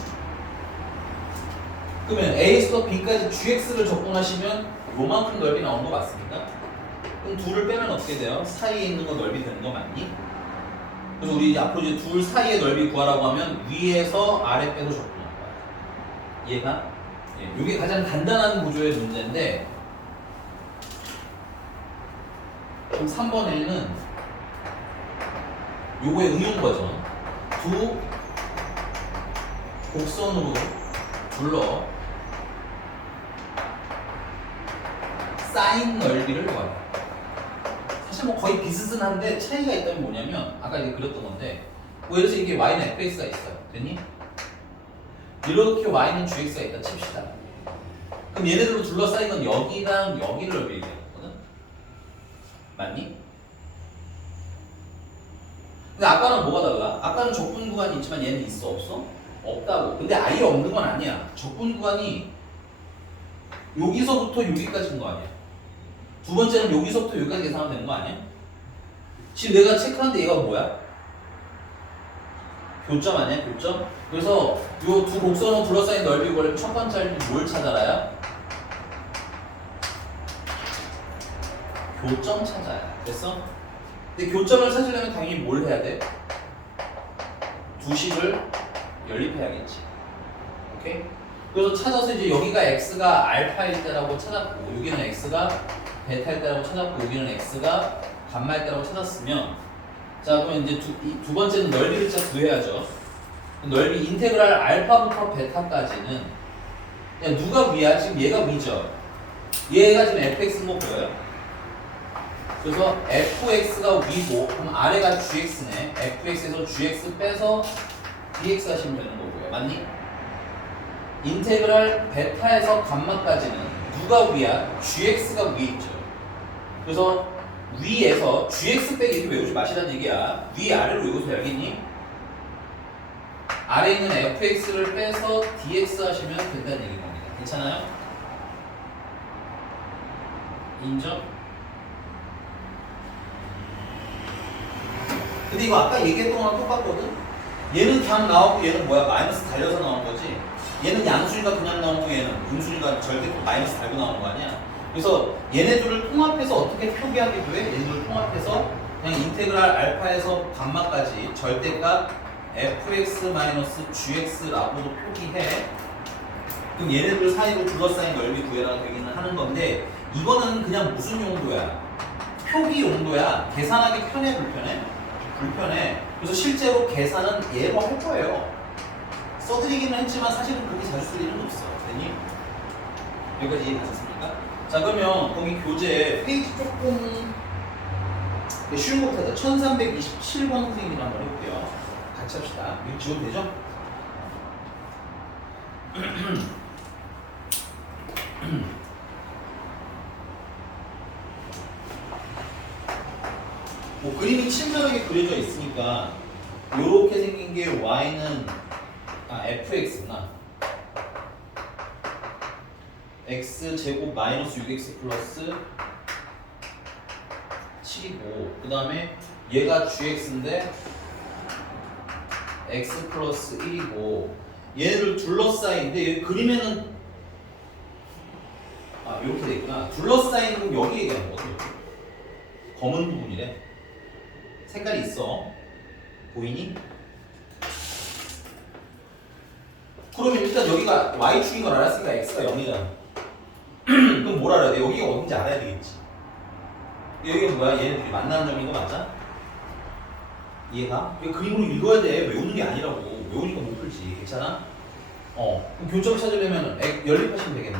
그러면 a에서 b까지 gx를 적분하시면 요만큼 넓이 나온 거 맞습니까? 그럼 둘을 빼면 어떻게 돼요? 사이에 있는 거 넓이 되는 거 맞니? 그래서 우리 이제 앞으로 이제 둘 사이의 넓이 구하라고 하면 위에서 아래 빼서 적분할 거야. 이해가? 예, 이게 가장 간단한 구조의 문제인데 그럼 3번에는 요거의 응용 버전 두 곡선으로 둘러 사인 넓이를 구하라. 사실 뭐 거의 비슷한데 차이가 있다면 뭐냐면 아까 이제 그렸던 건데 뭐 예를 들어서 이게 y는 fx가 있어요. 됐니? 이렇게 y는 gx가 있다 칩시다. 그럼 얘네들로 둘러싸인 건 여기랑 여기를 넓이 얘기하거든? 맞니? 근데 아까는 뭐가 달라? 아까는 적분 구간이 있지만 얘는 있어 없어? 없다고. 근데 아예 없는 건 아니야. 적분 구간이 여기서부터 여기까지인 거 아니야? 두 번째는 여기서부터 여기까지 계산하면 되는 거 아니야? 지금 내가 체크하는데 얘가 뭐야? 교점 아니야? 교점? 그래서 요 두 곡선으로 둘러싸인 넓이 구하려면 첫 번째 할 때 뭘 찾아라야? 교점 찾아야. 됐어? 근데 교점을 찾으려면 당연히 뭘 해야 돼? 두 식을 연립해야겠지. 오케이? 그래서 찾아서 이제 여기가 x가 알파일 때라고 찾았고 여기는 x가 베타일 때라고 찾았고 여기는 x가 감마일 때라고 찾았으면 자 그러면 이제 두 번째는 넓이를 진짜 구해야죠. 넓이 인테그랄 알파부터 베타까지는 그냥 누가 위야? 지금 얘가 위죠. 얘가 지금 fx인 거 보여요? 그래서 fx가 위고 그럼 아래가 gx네. fx에서 gx 빼서 dx 하시면 되는 거고요. 맞니? 인테그랄 베타에서 감마까지는 누가 위야? gx가 위에 있죠. 그래서 위에서 gx 빼기 이렇게 외우지 마시라는 얘기야. 위 아래로 외우세요. 알겠니? 아래에 있는 fx를 빼서 dx 하시면 된다는 얘기인 겁니다. 괜찮아요? 인정? 근데 이거 아까 얘기했던 거랑 똑같거든? 얘는 그냥 나오고 얘는 뭐야? 마이너스 달려서 나온 거지? 얘는 양수니까 그냥 나오고 얘는 음수니까 절대 마이너스 달고 나오는 거 아니야? 그래서 얘네들을 통합해서 어떻게 표기하기도 해? 얘네들을 통합해서 그냥 인테그랄 알파에서 감마까지 절대값 fx-gx라고도 표기해. 그럼 얘네들 사이로 둘러싸인 넓이 구해라 되기는 하는 건데 이거는 그냥 무슨 용도야? 표기 용도야. 계산하기 편해 불편해? 불편해. 그래서 실제로 계산은 얘로 할 거예요. 써드리기는 했지만 사실은 그렇게 자주 쓸 일은 없어. 됐니? 여기까지 이해하셨습니까? 자 그러면 거기 교재 페이지 조금 쉬운 것보다 1327번 선생님 한번 해볼게요. 같이 합시다. 이거 지워도 되죠? 뭐 그림이 친절하게 그려져 있으니까 요렇게 생긴 게 y는 fx구나. x제곱 마이너스 6x 플러스 7이고 그 다음에 얘가 gx인데 x 플러스 1이고 얘를 둘러싸인데 그림에는 이렇게 돼 있구나. 둘러싸이는 건 여기 얘기하는 거거든. 검은 부분이래. 색깔이 있어. 보이니? 그러면 일단 여기가 y축인 걸 알았으니까 x가 0이잖아. 그럼 뭘 알아야 돼? 여기가 어딘지 알아야 되겠지. 여기가 뭐야? 얘네들이 만나는 점인 거 맞아? 이해가? 그림으로 읽어야 돼. 외우는 게 아니라고. 외우니까 못 풀지. 괜찮아? 그럼 교점 찾으려면 연립하시면 되겠네.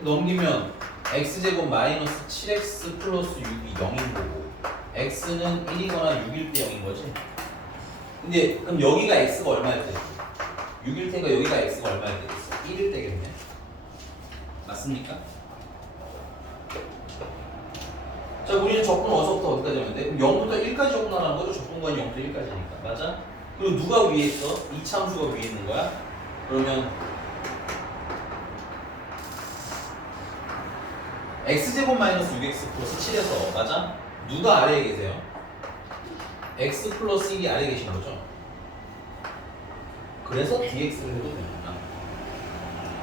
넘기면 x제곱 마이너스 7x 플러스 6이 0인 거고 x는 1이거나 6일 때 0인 거지. 근데 그럼 여기가 x가 얼마일 때? 6일 테니까 여기가 x가 얼마일 때겠어? 1일 때겠네. 맞습니까? 자, 우리는 적분 어디서부터 어디까지 하면 돼? 그럼 0부터 1까지 적분하라는 거죠? 적분관이 0부터 1까지니까. 맞아? 그리고 누가 위에 있어? 이차함수가 위에 있는 거야? 그러면 x제곱 마이너스 6x 플러스 7에서 맞아? 누가 아래에 계세요? x 플러스 1이 아래에 계신 거죠? 그래서 dx를 해도 됩니다.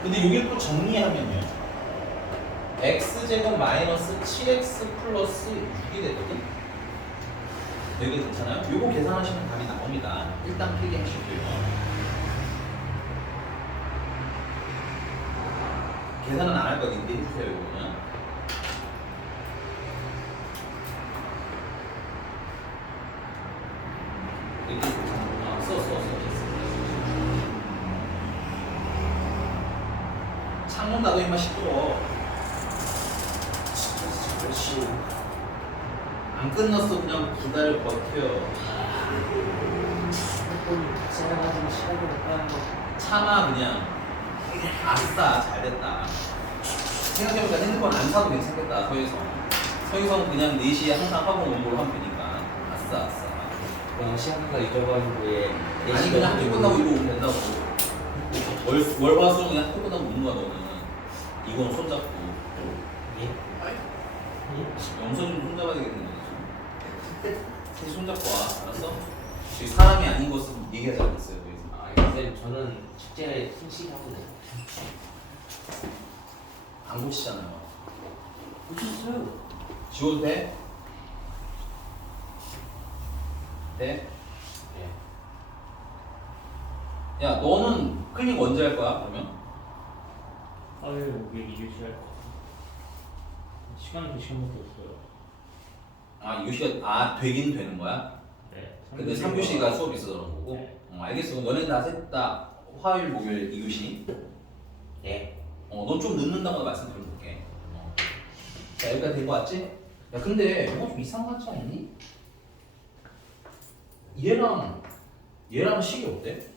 근데 여기를 또 정리하면요. x제곱 마이너스 7x 플러스 6이 되거든? 여기 괜찮아요? 요거 계산하시면 답이 나옵니다. 일단 필기하시고요. 계산은 안 할 거긴데 해주세요, 요거는. 이렇게 써. 창문 닫아 임마 시끄러워. 그렇지. 안 끝났어. 그냥 기다려 버텨. 지나가지고 시간이 못 참아 그냥. 아싸 잘됐다. 생각해보니까 핸드폰 안 사도 괜찮겠다. 서유성 그냥 4시에 항상 학원 공부를 하면 되니까. 아싸. 그냥 시간가 잊어버린 후에 아니 그냥 학교 끝나고 이거 오면 된다고. 월화수목 그냥 학교 끝나고 오는 거야 너는. 이건 손잡고. 예? 영서 좀 손잡아야 되겠네. 셋이 손잡고 와. 알았어? 지금 사람이 아닌 것은 얘기하지 않겠어요. 그래서. 쌤 저는 숙제를 팀식하거든요. 안 고치잖아요. 고쳤어요. 지워도 돼? 돼? 네. 야, 너는 클릭 언제 할 거야, 그러면? 화요일 우리 이유시 할 거. 시간이 2시간밖에 없어요. 아, 이유시가, 되긴 되는 거야? 네. 근데 3교시가 수업이 있어서 그런 거고? 네. 알겠어. 너네 다 화요일, 목요일 2교시? 네. 넌 좀 늦는다고 말씀드려볼게. 자, 여기까지 된 거 같지? 야, 근데 뭔가 좀 이상하지 않니? 얘랑 식이 어때?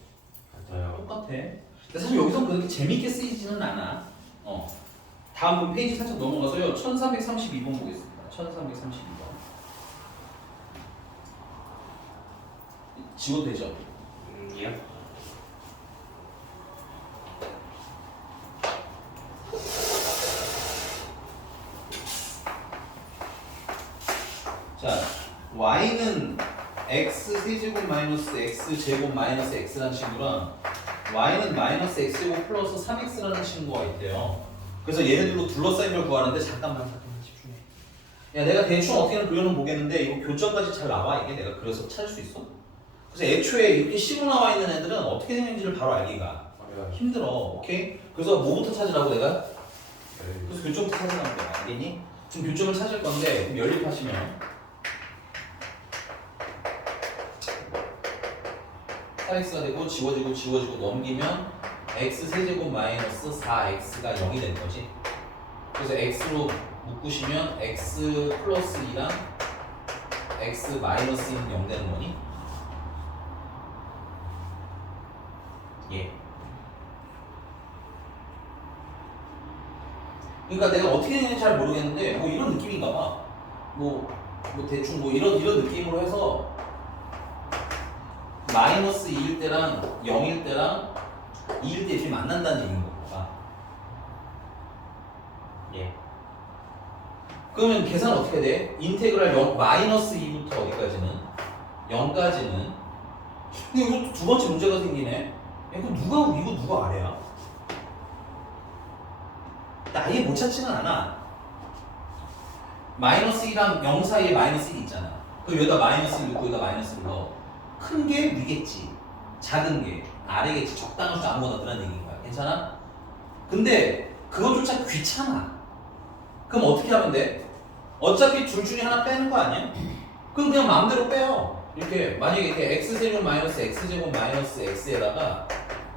같아요. 똑같아. 근데 사실 여기서 그렇게 재밌게 쓰이지는 않아. 다음 페이지 살짝 넘어가서요. 1332번 보겠습니다. 1332번. 지워도 되죠? 예. 자, y는 x 세제곱 마이너스 x 제곱 마이너스 x라는 친구랑 y는 마이너스 x제곱 플러스 3x라는 친구가 있대요. 그래서 얘네들로 둘러싸인 걸 구하는데 잠깐만 집중해. 야, 내가 대충 어떻게는 그려는 보겠는데 이거 교점까지 잘 나와? 이게 내가 그래서 찾을 수 있어? 그래서 애초에 이렇게 식으로 나와 있는 애들은 어떻게 생겼는지를 바로 알기가 힘들어. 오케이? 그래서 뭐부터 찾으라고 내가? 그래서 교점부터 찾으라고 내가. 알겠니? 지금 교점을 찾을 건데 그럼 연립하시면 4x가 되고 지워지고 넘기면 x 세제곱 마이너스 4x가 0이 된 거지. 그래서 x로 묶으시면 x 플러스 2랑 x 마이너스 2는 0 되는 거니? 예. 그러니까 내가 어떻게 되는지 잘 모르겠는데 뭐 이런 느낌인가 봐. 뭐 대충 뭐 이런 느낌으로 해서 마이너스 2일 때랑 0일 때랑 2일 때 이렇게 만난다는 얘기인 거야. 예. 그러면 계산 어떻게 돼? 인테그랄 0, 마이너스 2부터 어디까지는? 0까지는. 근데 이것도 두 번째 문제가 생기네. 야, 이거 누가 아래야? 나 아예 못 찾지는 않아. 마이너스 2랑 0 사이에 마이너스 1이 있잖아. 그럼 여기다 마이너스 1 넣고 여기다 마이너스 1 넣어. 큰 게 위겠지. 작은 게 아래겠지. 적당한 수 아무거나 넣으라는 얘기인 거야. 괜찮아? 근데 그것조차 귀찮아. 그럼 어떻게 하면 돼? 어차피 둘 중에 하나 빼는 거 아니야? 그럼 그냥 마음대로 빼요. 이렇게 만약에 이렇게 x제곱 마이너스 x제곱 마이너스 x에다가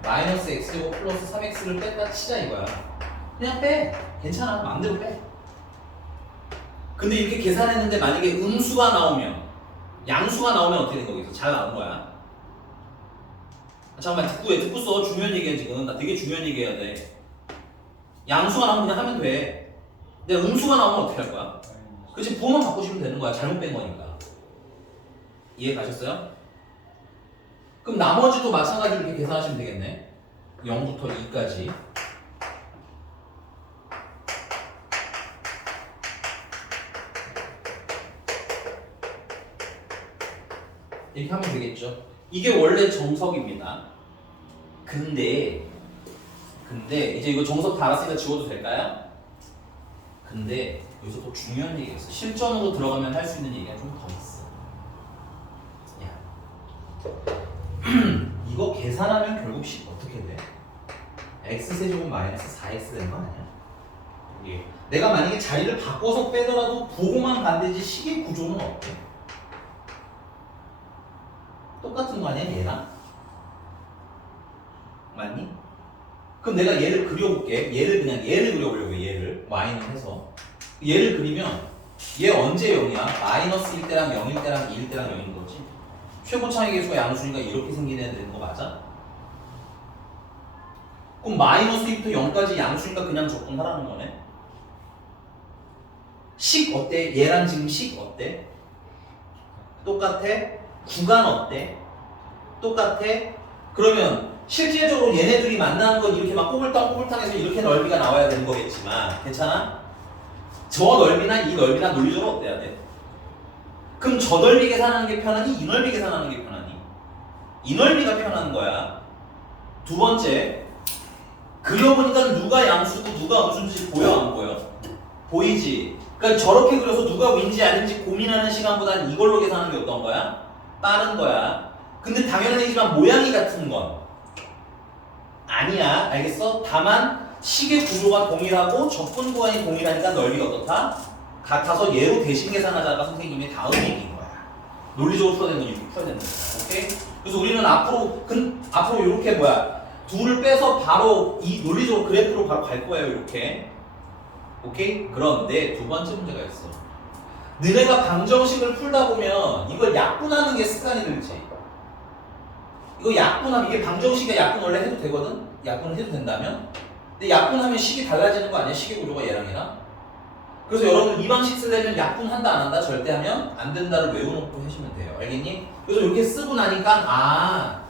마이너스 x제곱 플러스 3x를 뺐다 치자 이거야. 그냥 빼. 괜찮아. 마음대로 빼. 근데 이렇게 계산했는데 만약에 음수가 나오면 양수가 나오면 어떻게 된 거겠어? 잘 나온 거야. 잠깐만 듣고 써. 중요한 얘기야 지금. 나 되게 중요한 얘기 해야 돼. 양수가 나오면 그냥 하면 돼. 근데 음수가 나오면 어떻게 할 거야? 그치, 부호만 바꾸시면 되는 거야. 잘못 뺀 거니까. 이해 가셨어요? 그럼 나머지도 마찬가지로 이렇게 계산하시면 되겠네. 0부터 2까지. 이렇게 하면 되겠죠. 이게 원래 정석입니다. 근데 이제 이거 정석 다 알았으니까 지워도 될까요? 근데 여기서 또 중요한 얘기가 있어. 실전으로 들어가면 할 수 있는 얘기가 좀 더 있어. 야, 이거 계산하면 결국 어떻게 돼? x세제곱 마이너스 4x 되는 거 아니야? 예. 내가 만약에 자리를 바꿔서 빼더라도 보고만 반대지 식의 구조는 어때? 똑같은 거 아니야 얘랑? 맞니? 그럼 내가 얘를 그려볼게. 얘를 그려보려고 해. 얘를 y는 해서 얘를 그리면 얘 언제 0이야? 마이너스 1 때랑 0일 때랑 2일 때랑 0인 거지. 최고차의 계수가 양수니까 이렇게 생기는 되는 거 맞아? 그럼 마이너스 2부터 0까지 양수니까 그냥 적분하라는 거네. 식 어때? 얘랑 지금 식 어때? 똑같아? 구간 어때? 똑같아? 그러면 실질적으로 얘네들이 만나는 건 이렇게 막 꼬불탕해서 이렇게 넓이가 나와야 되는 거겠지만 괜찮아? 저 넓이나 이 넓이나 논리적으로 어때야 돼? 그럼 저 넓이 계산하는 게 편하니 이 넓이 계산하는 게 편하니? 이 넓이가 편한 거야. 두 번째, 그려보니까 누가 양수고 누가 음수인지 보여 안 보여? 보이지? 그러니까 저렇게 그려서 누가 윈지 아닌지 고민하는 시간보다는 이걸로 계산하는 게 어떤 거야? 빠른 거야. 근데 당연한 얘기지만 모양이 같은 건 아니야. 알겠어? 다만 식의 구조가 동일하고 접근 구간이 동일하니까 넓이가 어떻다? 같아서 얘로 대신 계산하자가 선생님의 다음 얘기인 거야. 논리적으로 풀어야 되는 건 이렇게 풀어야 되는 거야. 오케이? 그래서 우리는 앞으로 이렇게 둘을 빼서 바로 이 논리적으로 그래프로 바로 갈 거예요. 이렇게. 오케이? 그런데 두 번째 문제가 있어. 너네가 방정식을 풀다 보면 이걸 약분하는 게 습관이 들지. 이거 약분하면 이게 방정식에 약분 원래 해도 되거든? 약분을 해도 된다면? 근데 약분하면 식이 달라지는 거 아니야? 식의 구조가 얘랑. 그래서 여러분 이 방식 쓰려면 약분한다 안 한다? 절대 하면 안 된다를 외워놓고 하시면 돼요. 알겠니? 그래서 이렇게 쓰고 나니까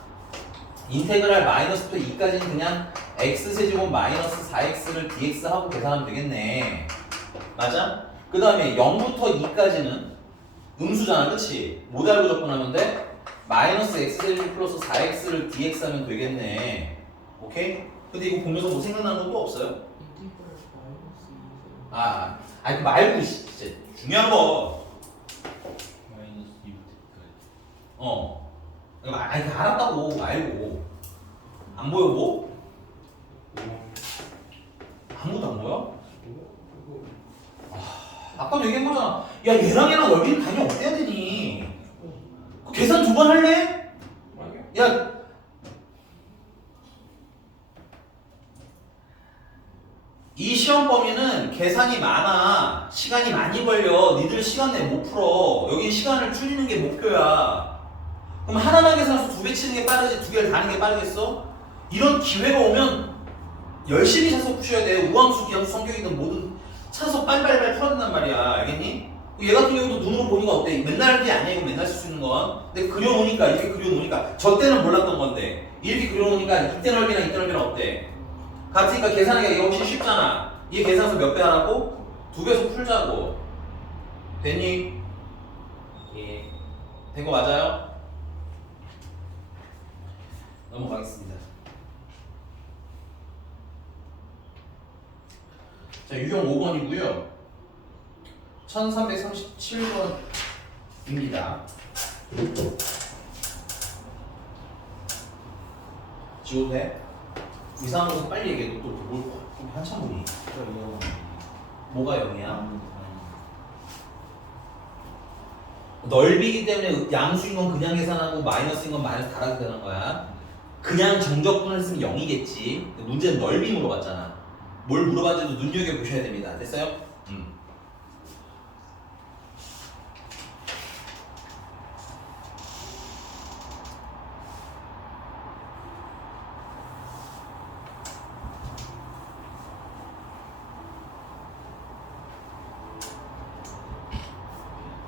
인테그랄 마이너스부터 2까지는 그냥 x세제곱 마이너스 4x를 dx 하고 계산하면 되겠네. 맞아? 그 다음에 0부터 2까지는 음수잖아. 그치? 못 알고 접근하면 돼? 마이너스 x제곱 플러스 4x를 dx 하면 되겠네. 오케이? 근데 이거 보면서 뭐 생각나는 것도 없어요? 아니 그 말고 진짜 중요한 거. 마이너스 2부터까지. 아니 그 알았다고 말고 안 보여 뭐? 아무도 안 보여? 아까도 얘기한 거잖아. 야 얘랑 넓이는 당연히 어때야 되니? 그 계산 두 번 할래? 야 이 시험 범위는 계산이 많아. 시간이 많이 걸려. 니들 시간 내에 못 풀어. 여긴 시간을 줄이는 게 목표야. 그럼 하나만 계산해서 두 배 치는 게 빠르지 두 개를 다 하는 게 빠르겠어? 이런 기회가 오면 열심히 찾아서 푸셔야 돼. 우함수, 기함수, 성격이든 뭐든 찾아서 빨리빨리 풀어야 된단 말이야. 알겠니? 얘 같은 경우도 눈으로 보니까 어때? 맨날 할 게 아니야. 이거 맨날 쓸 수 있는 건. 근데 그려놓으니까 이렇게 그려놓으니까 저 때는 몰랐던 건데 이렇게 그려놓으니까 이때 넓이랑 이때 넓이랑 어때? 같으니까 계산하기가 이게 훨씬 쉽잖아. 얘 계산해서 몇 배 하라고? 2배속 풀자고. 됐니? 예. 된 거 맞아요? 넘어가겠습니다. 자, 유형 5번이고요. 1337번입니다. 지워도 돼? 이상한 것은 빨리 얘기해. 또 뭘 한참 보니. 뭐가 0이야? 넓이기 때문에 양수인 건 그냥 계산하고 마이너스인 건 마이너스 달아서 되는 거야. 그냥 정적분을 했으면 0이겠지. 문제는 넓이 물어봤잖아. 뭘 물어봤는지도 눈여겨보셔야 됩니다. 됐어요?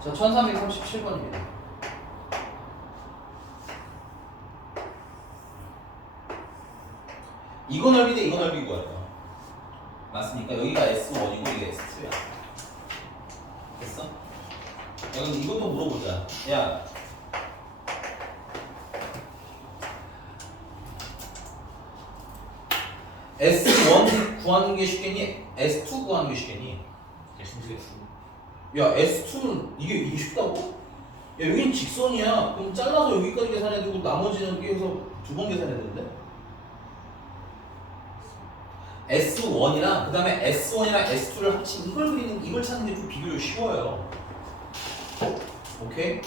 자, 1337번입니다. 이거 넓이 대 이거 넓이 구하래요. 맞습니까? 여기가 S1이고 이게 S2야. 됐어? 야, 그럼 이것도 물어보자. 야, S1 구하는 게 쉽겠니? S2 구하는 게 쉽겠니? 야, S2는 이게 쉽다고? 야, 여긴 직선이야. 그럼 잘라서 여기까지 계산해야 되고 나머지는 여기서 두 번 계산해야 되는데? S1이랑 그 다음에 S1이랑 S2를 합친 이걸 찾는 게 좀 비교적 쉬워요. 오케이?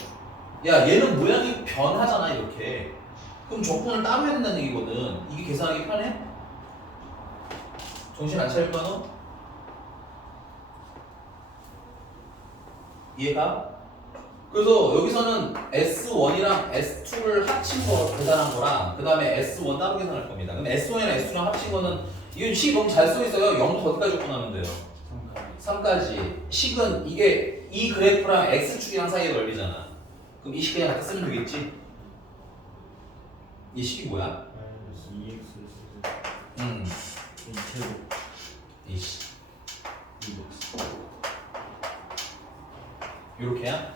야, 얘는 모양이 변하잖아 이렇게. 그럼 적분을 따로 해야 된다는 얘기거든. 이게 계산하기 편해? 정신 안 차릴 거야 너? 이해가? 그래서 여기서는 S1이랑 S2를 합친 거 계산한 거랑 그 다음에 S1 따로 계산할 겁니다. 그럼 S1이랑 S2랑 합친 거는 이건 식 너무 잘 써있어요. 0부터 어디까지 접근하면 돼요? 3까지. 식은 이게 이 그래프랑 X축이랑 사이의 넓이잖아. 그럼 이 식 그냥 갖다 쓰면 되겠지? 이 식이 뭐야? 마이너스 2x 음. 2제곱 이씨. 2x 요렇게야?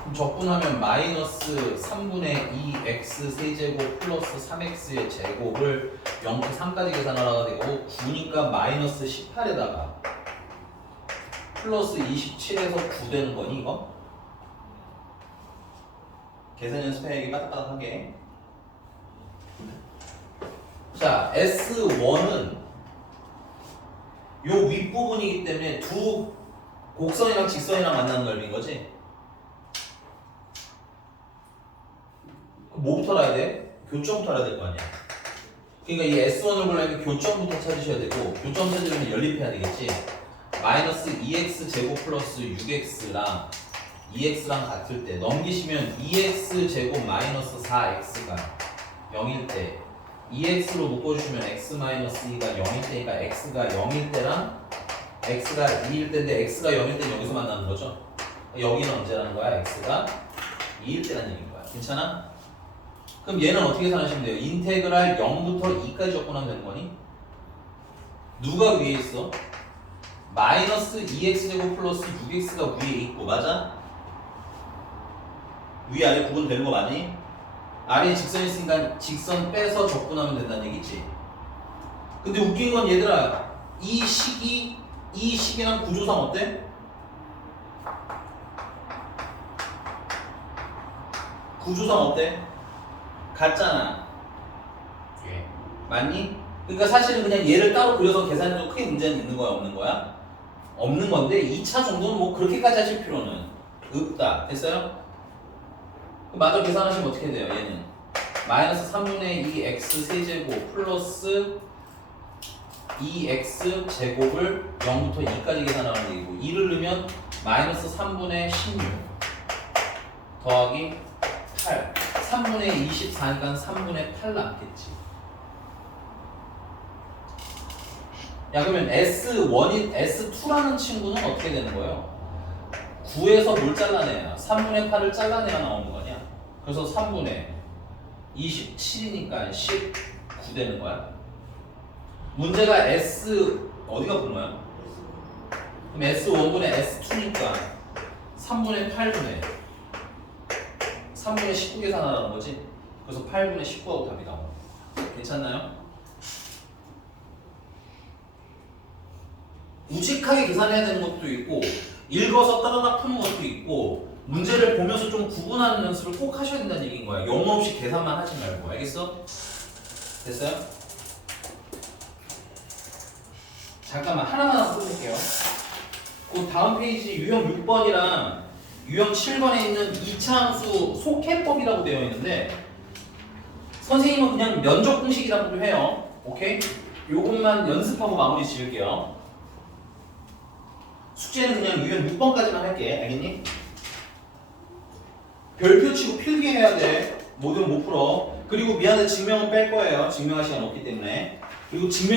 그럼 적분하면 마이너스 3분의 2x 세제곱 플러스 3x의 제곱을 0부터 3까지 계산하라가 되고 9니까 마이너스 18에다가 플러스 27에서 9 되는 거니 이거? 계산 연습해야지 빠딱빠딱하게. 자, S1은 요 윗부분이기 때문에 두 곡선이랑 직선이랑 만나는 넓이인 거지? 뭐부터 알아야 돼? 교점부터 알아야 될 거 아니야? 그러니까 이 S1을 보려면 교점부터 찾으셔야 되고 교점 찾으려면 연립해야 되겠지? 마이너스 2x 제곱 플러스 6x랑 2x랑 같을 때 넘기시면 2x 제곱 마이너스 4x가 0일 때 2x로 묶어주시면 x 마이너스 2가 0일 때니까 x가 0일 때랑 x가 2일 때인데 x가 0일 때는 여기서 만나는 거죠. 여기는 언제라는 거야? x가 2일 때라는 얘기인 거야. 괜찮아? 그럼 얘는 어떻게 계산하시면 돼요? 인테그랄 0부터 2까지 적분하면 되는 거니? 누가 위에 있어? 마이너스 2x제곱 플러스 6x가 위에 있고 맞아? 위아래 구분되는 거 맞니? 아래에 직선이 있으니까 직선 빼서 적분하면 된다는 얘기지. 근데 웃긴 건 얘들아 이 식이랑 구조상 어때? 구조상 어때? 같잖아. 예. 맞니? 그러니까 사실은 그냥 얘를 따로 그려서 계산해도 크게 문제는 있는 거야 없는 거야? 없는 건데 2차 정도는 뭐 그렇게까지 하실 필요는 없다. 됐어요? 마저 계산하시면 어떻게 돼요? 얘는 마이너스 3분의 2x 세제곱 플러스 2x 제곱을 0부터 2까지 계산하는 얘기고 2를 넣으면 마이너스 3분의 16 더하기 8 3분의 24니까 3분의 8 남겠지. 야 그러면 S1인 S2라는 친구는 어떻게 되는 거예요? 9에서 뭘 잘라내야? 3분의 8을 잘라내야 나오는 거냐? 그래서 3분의 27이니까 19 되는 거야. 문제가 S 어디가 분모야? 그럼 S1분의 S2니까 3분의 8분의 3분의 19 계산하라는 거지. 그래서 8분의 19하고 답이 나와. 괜찮나요? 우직하게 계산해야 되는 것도 있고 읽어서 따다닥 푸는 것도 있고 문제를 보면서 좀 구분하는 연습을 꼭 하셔야 된다는 얘기인 거야. 영어 없이 계산만 하지 말고. 알겠어? 됐어요? 잠깐만 하나만 하고 끝낼게요. 그 다음 페이지 유형 6번이랑 유형 7번에 있는 2차 함수 속해법이라고 되어 있는데 선생님은 그냥 면적 공식이라고 해요. 오케이? 요것만 연습하고 마무리 지을게요. 숙제는 그냥 유형 6번까지만 할게. 알겠니? 별표 치고 필기해야 돼. 모든 못 풀어. 그리고 미안해 증명은 뺄 거예요. 증명할 시간 없기 때문에. 그리고 증명